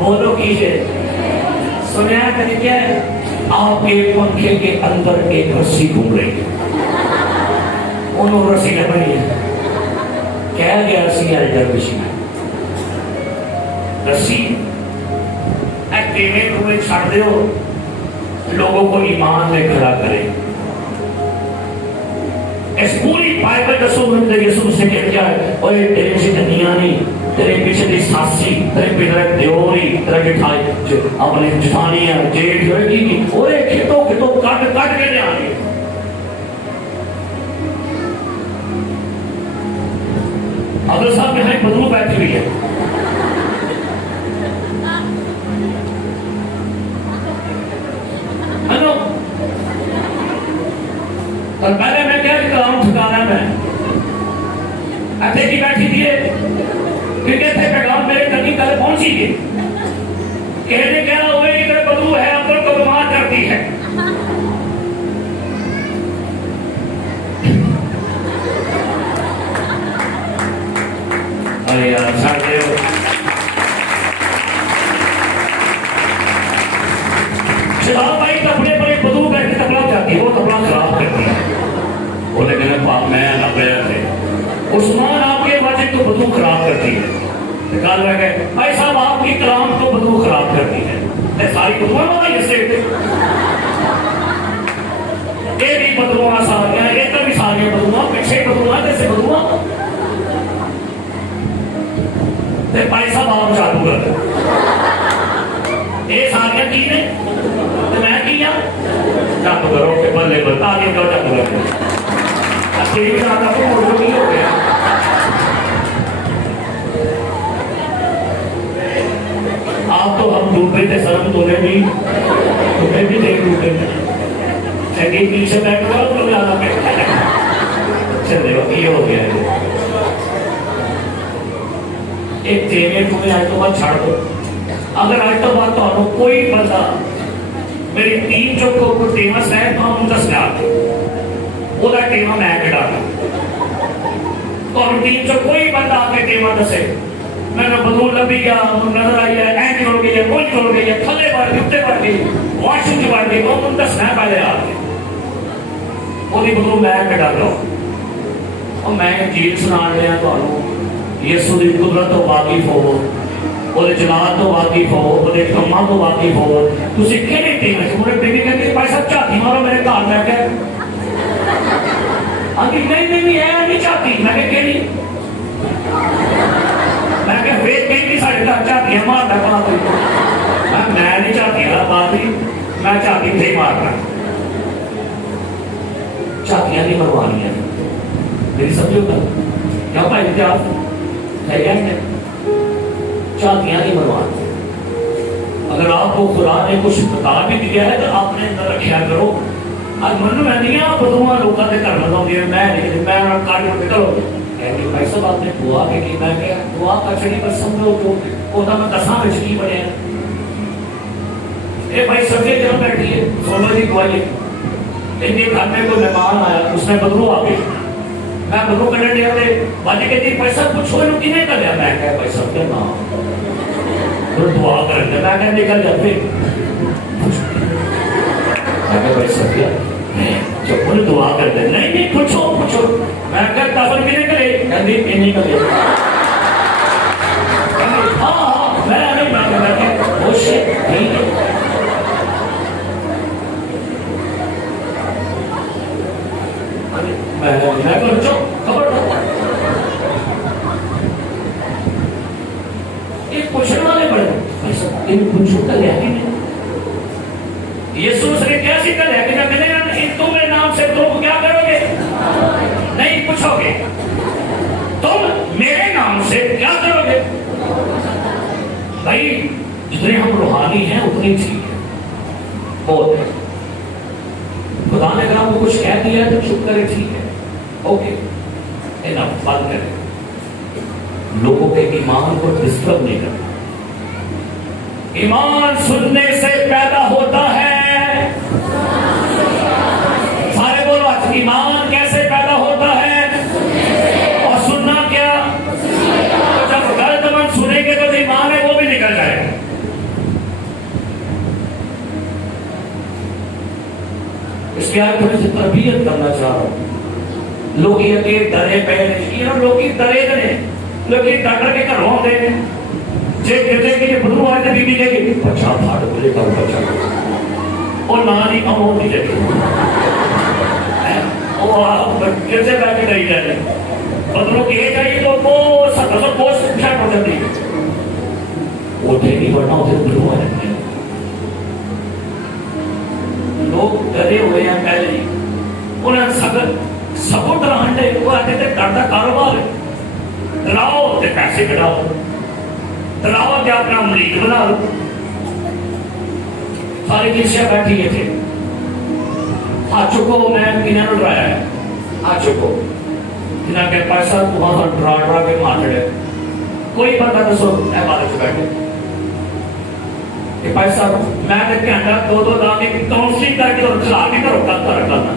بولو کیجیے. سنیا کہ کیا ہے؟ آپ کے پنکھے کے اندر ایک رسی گھوم رہی ہے. انہوں رسی نہ بنی ہے. کہہ گیا رسی ہے رسی رسی تمہیں چھڑ دو لوگوں کو ایمان میں کھڑا کرے. اس پوری بائبل کا سن یسوع سے کہتا ہے اور تیرے پیچھے دنیا نہیں، تیرے پیچھے دی ساسی، تیرے پیچھے دیوری، تیرے جٹھائی اپنے جٹھانی ہے جیٹ ہوئے گی اور کھتوں کٹ کے لے آنی. عبدال صاحب یہاں ایک بدلو بیٹھی ہوئی ہے. پہلے میں کیا کلام ٹھکانا میں ایسے کی بیٹھی تھی کیونکہ تھے پیغام میرے کبھی کل پہنچی تھی. کہنے کیا ہوئے کہ بدو ہے اندر کو بیمار کرتی ہے. ارے یار ساڑھے شباب بھائی کپڑے پر ایک بدو بیٹھ کے تبلا جاتی ہے، وہ تبلا خراب کرتی ہے. وہ لیکن میں اپنے تھے عثمان آپ کے وجہ تو بدو خراب کرتی ہے. نکال رہ گئے بھائی صاحب آپ کی کلام تو بدو خراب کرتی ہے. ساری بدویں بھائی اس سے یہ بھی بدلواں ساریاں ایک بھی ساریاں بدلواں پیچھے بدلواں جیسے بدلواں بھائی صاحب آپ چالو کر یہ ساریاں کی نے میں کیا چالو کرو کہ بلے بتا دیں کر چالو کر ہو گیا. آپ تو ہم ڈوبے تھے سرم توڑے بھی تمہیں بھی دیکھ ڈوبے تھے پیچھے بیٹھ کر تو زیادہ چلے یہ ہو گیا ہے. ایک تیرے تمہیں آج تو بعد چھاڑ دو. اگر آج تو بات تو کوئی بندہ میری تین جو کو ٹیمس ہے تو ہم دس گا وہ ٹیما میں کٹا اور تین جو کوئی بندہ آپ کے ٹیما دسے میں نے بدو لبی گیا نظر آئی ہے اینڈ چھوڑ گئی ہے کوئی چھوڑ گئی ہے تھلے بڑھ گئی بڑھ گئی واش روم بڑھ گئی وہ ان دس ہے پہلے آپ کے وہ بدو میں کٹا لو اور میں جیل سنا لیا تو یسوع دی قدرت تو واقف ہو وہ جلال تو واقف ہو وہ کما تو واقف ہو تھی کہڑے ٹیم ہے میرے بیٹی کہتے بھائی صاحب چاہتی مارو میرے گھر میں کہ نہیں ہے نہیں چاہتی میں کہ کہڑی میں کہ ویٹ کہیں سارے گھر چاہتی ہے مارنا کہاں میں نہیں چاہتی بات ہی میں چاہتی تھے مارنا چاہتیاں نہیں مروانی ہے میری سمجھو گا کیا بھائی امتیاز ہے چاہتیاں نہیں مروانی. اگر آپ کو خدا نے کچھ بتا بھی دیا ہے تو آپ نے اندر رکھیا کرو. آج من میں نہیں آپ بدوما لوگوں کے گھر بتاؤں گے میں کاٹ کے کرو کہ بھائی صاحب آپ نے دعا کی میں کہ دعا کچڑی پر سمجھو تو وہ میں دساں بچ کی بنے یہ بھائی سبھی جہاں بیٹھی ہے سولہ کی دعائی ہے. ان کے گھر میں کوئی مہمان آیا اس میں بدلو آ گئی میں بدلو کرنے دیا تھے باجی کہتی پیسہ پوچھو انہوں کنے کر لیا میں کہا بھائی سب کے نام پھر دعا کرتے میں کہا نکل جاتے میں کہا بھائی سب کیا جب انہیں دعا کرتے نہیں پوچھو میں کہا تافر کنے کرے کہتی نہیں کر لیا ہاں میں کہا وہ شیخ نہیں ہے میں بچوں خبر ایک پوچھنے والے بڑے ان پوچھو کا لیا کہ نہیں یسوع نے کیسی کا لیا کہ ملے گا نہیں تم میرے نام سے تم کیا کرو گے نہیں پوچھو گے تم میرے نام سے کیا کرو گے. بھائی جتنے ہم روحانی ہیں اتنی ٹھیک ہے بہت ہے. خدا نے اگر آپ کو کچھ کہہ دیا تو چپ کرے ٹھیک ہے اوکے انف بات کریں. لوگوں کے ایمان کو ڈسٹرب نہیں کرنا. ایمان سننے سے پیدا ہوتا ہے. سارے بولو ایمان کیسے پیدا ہوتا ہے اور سننا کیا. جب غلط من سنیں گے تو ایمان ہے وہ بھی نکل جائے گا. کی آج تھوڑی سی تربیت کرنا چاہ رہا ہوں. لوگ یہ کہ ڈرے پہ نہیں، لوگ ڈرے نے، لوگ ڈاکٹر کے گھروں آتے ہیں جے کہتے کہ یہ بدلو آئے تو بی بی کہے گی بچہ پھاڑ بولے گا بچہ اور نہ نہیں کم ہوتی جائے وہ آپ بچے سے بیٹھ کے ڈری جائے بدلو کہے جائے تو وہ ستر سو پوسٹ شٹ ہو جاتی ہے اٹھے نہیں بڑھنا ہوتے بدلو آ جاتے ہیں. لوگ ڈرے ہوئے ہیں پہلے ہی انہیں سب ڈران دے وہ آتے تھے ڈر کا کاروبار ہے. ڈراؤ تے پیسے کٹاؤ، ڈراؤ تے اپنا مریض بنا لو. ساری کلیسیا بیٹھی ہے تھے ہاتھ چکو میں کنہیں نے ڈرایا ہے ہاتھ چکو جنہیں کہ پیسہ وہاں ڈرا ڈرا کے مار چڑے. کوئی بندہ دسو اے بارے سے بیٹھے کہ پیسہ میں نے گھنٹہ دو لا کے کاؤنسلنگ کر کے اور کھلا کے گھروں کا کرنا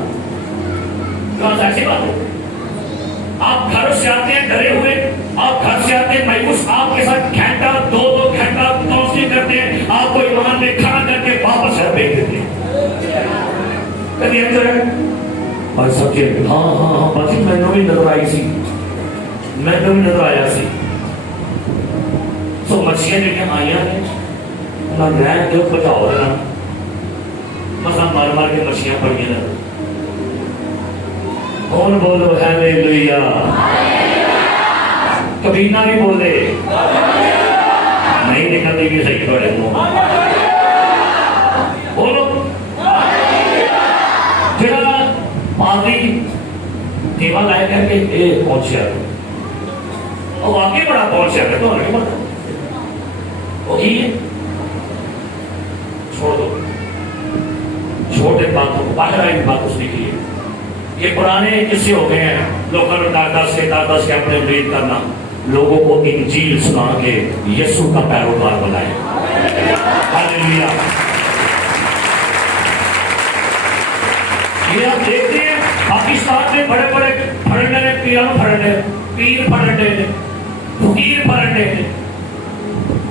کہاں ایسی بات ہے. آپ گھر سے آتے ہیں ڈرے ہوئے، آپ گھر سے آتے ہیں مایوس، آپ کے ساتھ گھنٹہ دو گھنٹہ کاؤنسلنگ کرتے ہیں، آپ کو ایمان میں کھڑا کر کے واپس گھر بھیج دیتے ہیں. کبھی ہم جو ہے بھائی سب کے ہاں ہاں ہاں باجی میں نے بھی نظر آئی سی، میں نے بھی نظر آیا سی. سو مچھلیاں جو کہ آئیاں ہیں نہ رہن دو بچاؤ رہنا مسا مار مار کے مچھلیاں پڑی ہیں. کون بولو ہیلیلویا، کبھی نہ بھی بولے نہیں نکلتی بھی صحیح بڑے بولو. جڑا پادری دیوا لائے کر کے اے پہنچیا اور واقعی بڑا پہنچیا ہے تو نہیں پتا وہ کی ہے. چھوڑ دو چھوٹے باتوں کو باہر آئی بات اس نے کی ہے. یہ پرانے قصے ہو گئے ہیں لوگوں نے دادا سے اپنے امید کرنا، لوگوں کو انجیل سنا کے یسوع کا پیروکار بنائے. ہاللیلویا. یہ آپ دیکھتے ہیں پاکستان میں بڑے بڑے پھڑنے نے پیران پھڑنے پیر پھڑنے نے فقیر پھڑنے نے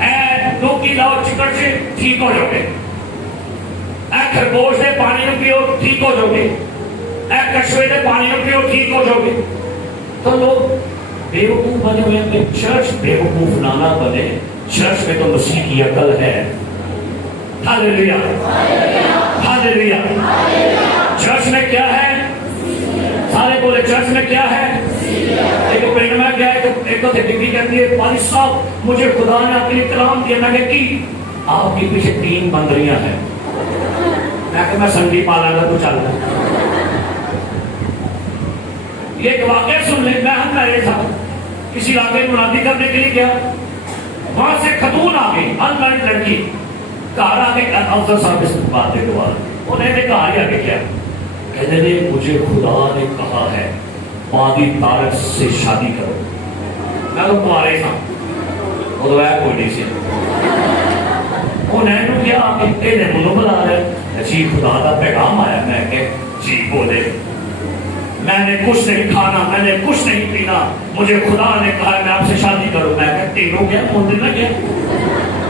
اے لوکی لاؤ چکر سے ٹھیک ہو جاؤ گے، اے خرگوش سے پانی میں پیو ٹھیک ہو جاؤ گے، اے کشوے سے پانی میں پیو ٹھیک ہو جاؤ گے. تو لوگ بیوقوف بنے ہوئے ہیں. چرچ بیوقوف نانا بنے، چرچ میں تو مسیح کی عقل ہے. ہاللیلویا ہاللیلویا. چرچ میں کیا ہے؟ سارے بولے چرچ میں کیا ہے؟ ایک پینٹ میں کیا ہے؟ ایک تو ڈگری کہتی ہے والد صاحب مجھے خدا نے اپنی کلام دیا. میں کہ کی آپ کے پیچھے 3 بندریاں ہیں. میں کہ میں سنگی پالا گا تو چل رہا. یہ ایک واقعہ سن لیں. میں ہم میرے ساتھ کسی علاقے میں منادی کرنے کے لیے گیا، وہاں سے خاتون آ گئی ان لڑکی گھر آ کے افضل صاحب اس بات کے دوبارہ انہیں نے کہا ہی آگے کیا کہتے ہیں مجھے خدا نے کہا ہے پادی طارق سے شادی کرو. میں تو تمہارے تھا وہ تو ہے کوئی نہیں سی انہیں نے کیا کہ منو بلا رہے جی خدا کا پیغام آیا. میں کہ جی بولے میں نے کچھ نہیں کھانا، میں نے کچھ نہیں پینا، مجھے خدا نے کہا میں آپ سے شادی کروں. میں کہ تینوں کیا مندر نہ کیا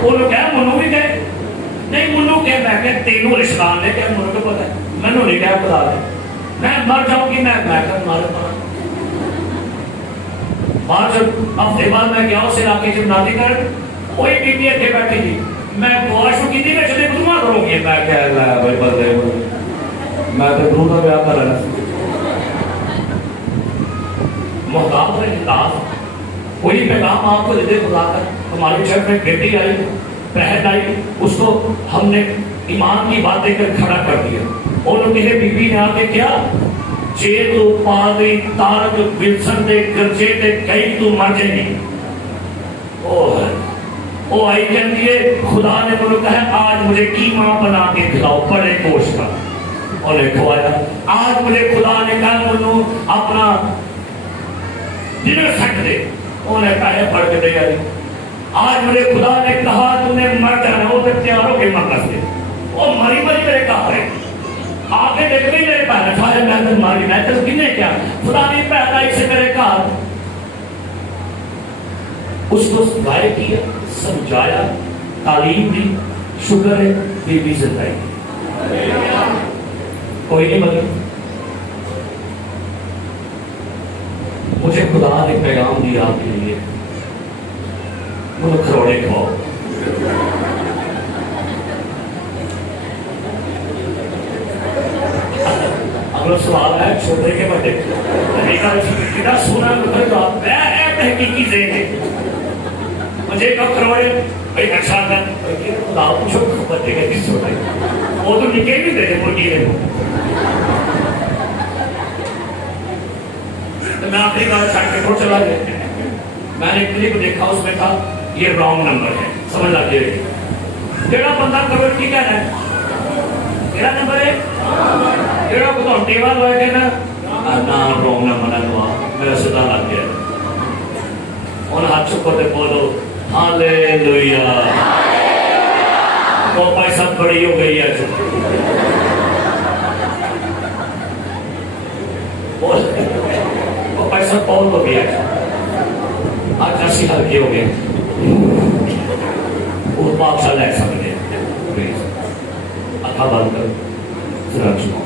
وہ لوگ کیا منو بھی گئے نہیں منو کیا. میں کہ تینوں رشتہ دار نے کیا منو کو پتا ہے میں نے کیا بتا دے میں مر جاؤں گی. میں کر مارے پڑا بعد جب ہفتے بعد میں گیا اس علاقے جب نادی کر کوئی بیٹی اگے بیٹھی تھی. میں دعا شروع کی تھی میں چلے بدوا کروں گی. میں کہہ رہا ہے بھائی بدلے میں تو دور کا بیاہ کر رہا محتاط ہے. کوئی پیغام آپ کو دے دے خدا کا. ہماری چرچ میں بیٹی آئی بہن آئی اس کو ہم نے ایمان کی بات دے کر کھڑا کر دیا. اور لوگ کہے بی بی نے آ کے کیا جے تو پادری طارق ولسن دے گرجے تے کئی تو مر جائے گی. او آئی کہتی ہے خدا نے مجھے کہا آج مجھے قیمہ بنا کے کھلاؤ بڑے گوشت کا. انہیں کھوایا. آج مجھے خدا نے کہا منو اپنا ڈنر سیٹ دے. انہیں پیسے پڑھ کے دے آئی. آج مجھے خدا نے کہا تو نے مر جانا وہ تیار ہو کے مرنا سے وہ مری میرے کہا ہے آگے دیکھ بھی میرے پہلے کھائے میں تو ماری میں تو کنے کیا خدا نے پہلا اسے میرے کہا اس کو گائے کیا سمجھایا تعلیم دی. شکر ہے بی بی زندہ ہے. کوئی نہیں بدلا. مجھے خدا نے پیغام دیا آپ کے لیے, مجھے کھروڑے کھاؤ. اگلا سوال ہے چھوٹے کے بڑے کتنا سونا تحقیقی ذہن ہے. مجھے کب کھروڑے بھائی اچھا تھا خدا پوچھو بچے کا کس ہوتا ہے, وہ تو نکے بھی دے مرغی ہے. میں آخری بار چھٹ کے چھوڑ چلا گیا. میں نے کلپ دیکھا, اس میں تھا یہ رانگ نمبر ہے. سمجھ لگے جڑا بندہ کروڑ کی کہہ رہا ہے میرا نمبر ہے, جڑا کو ٹیوا لوائے گا نا رانگ نمبر ہے لوا میرا سدا لگ گیا. اور ہاتھ چکو تے بولو ہالےلویا. وہ پیسہ بڑی ہو گئی ہے. وہ پیسہ بہت ہو گیا ہے. آج ایسی ہلکے ہو گئے وہ پاک سال ایسا بنے. اکھا بند کر ذرا چکو.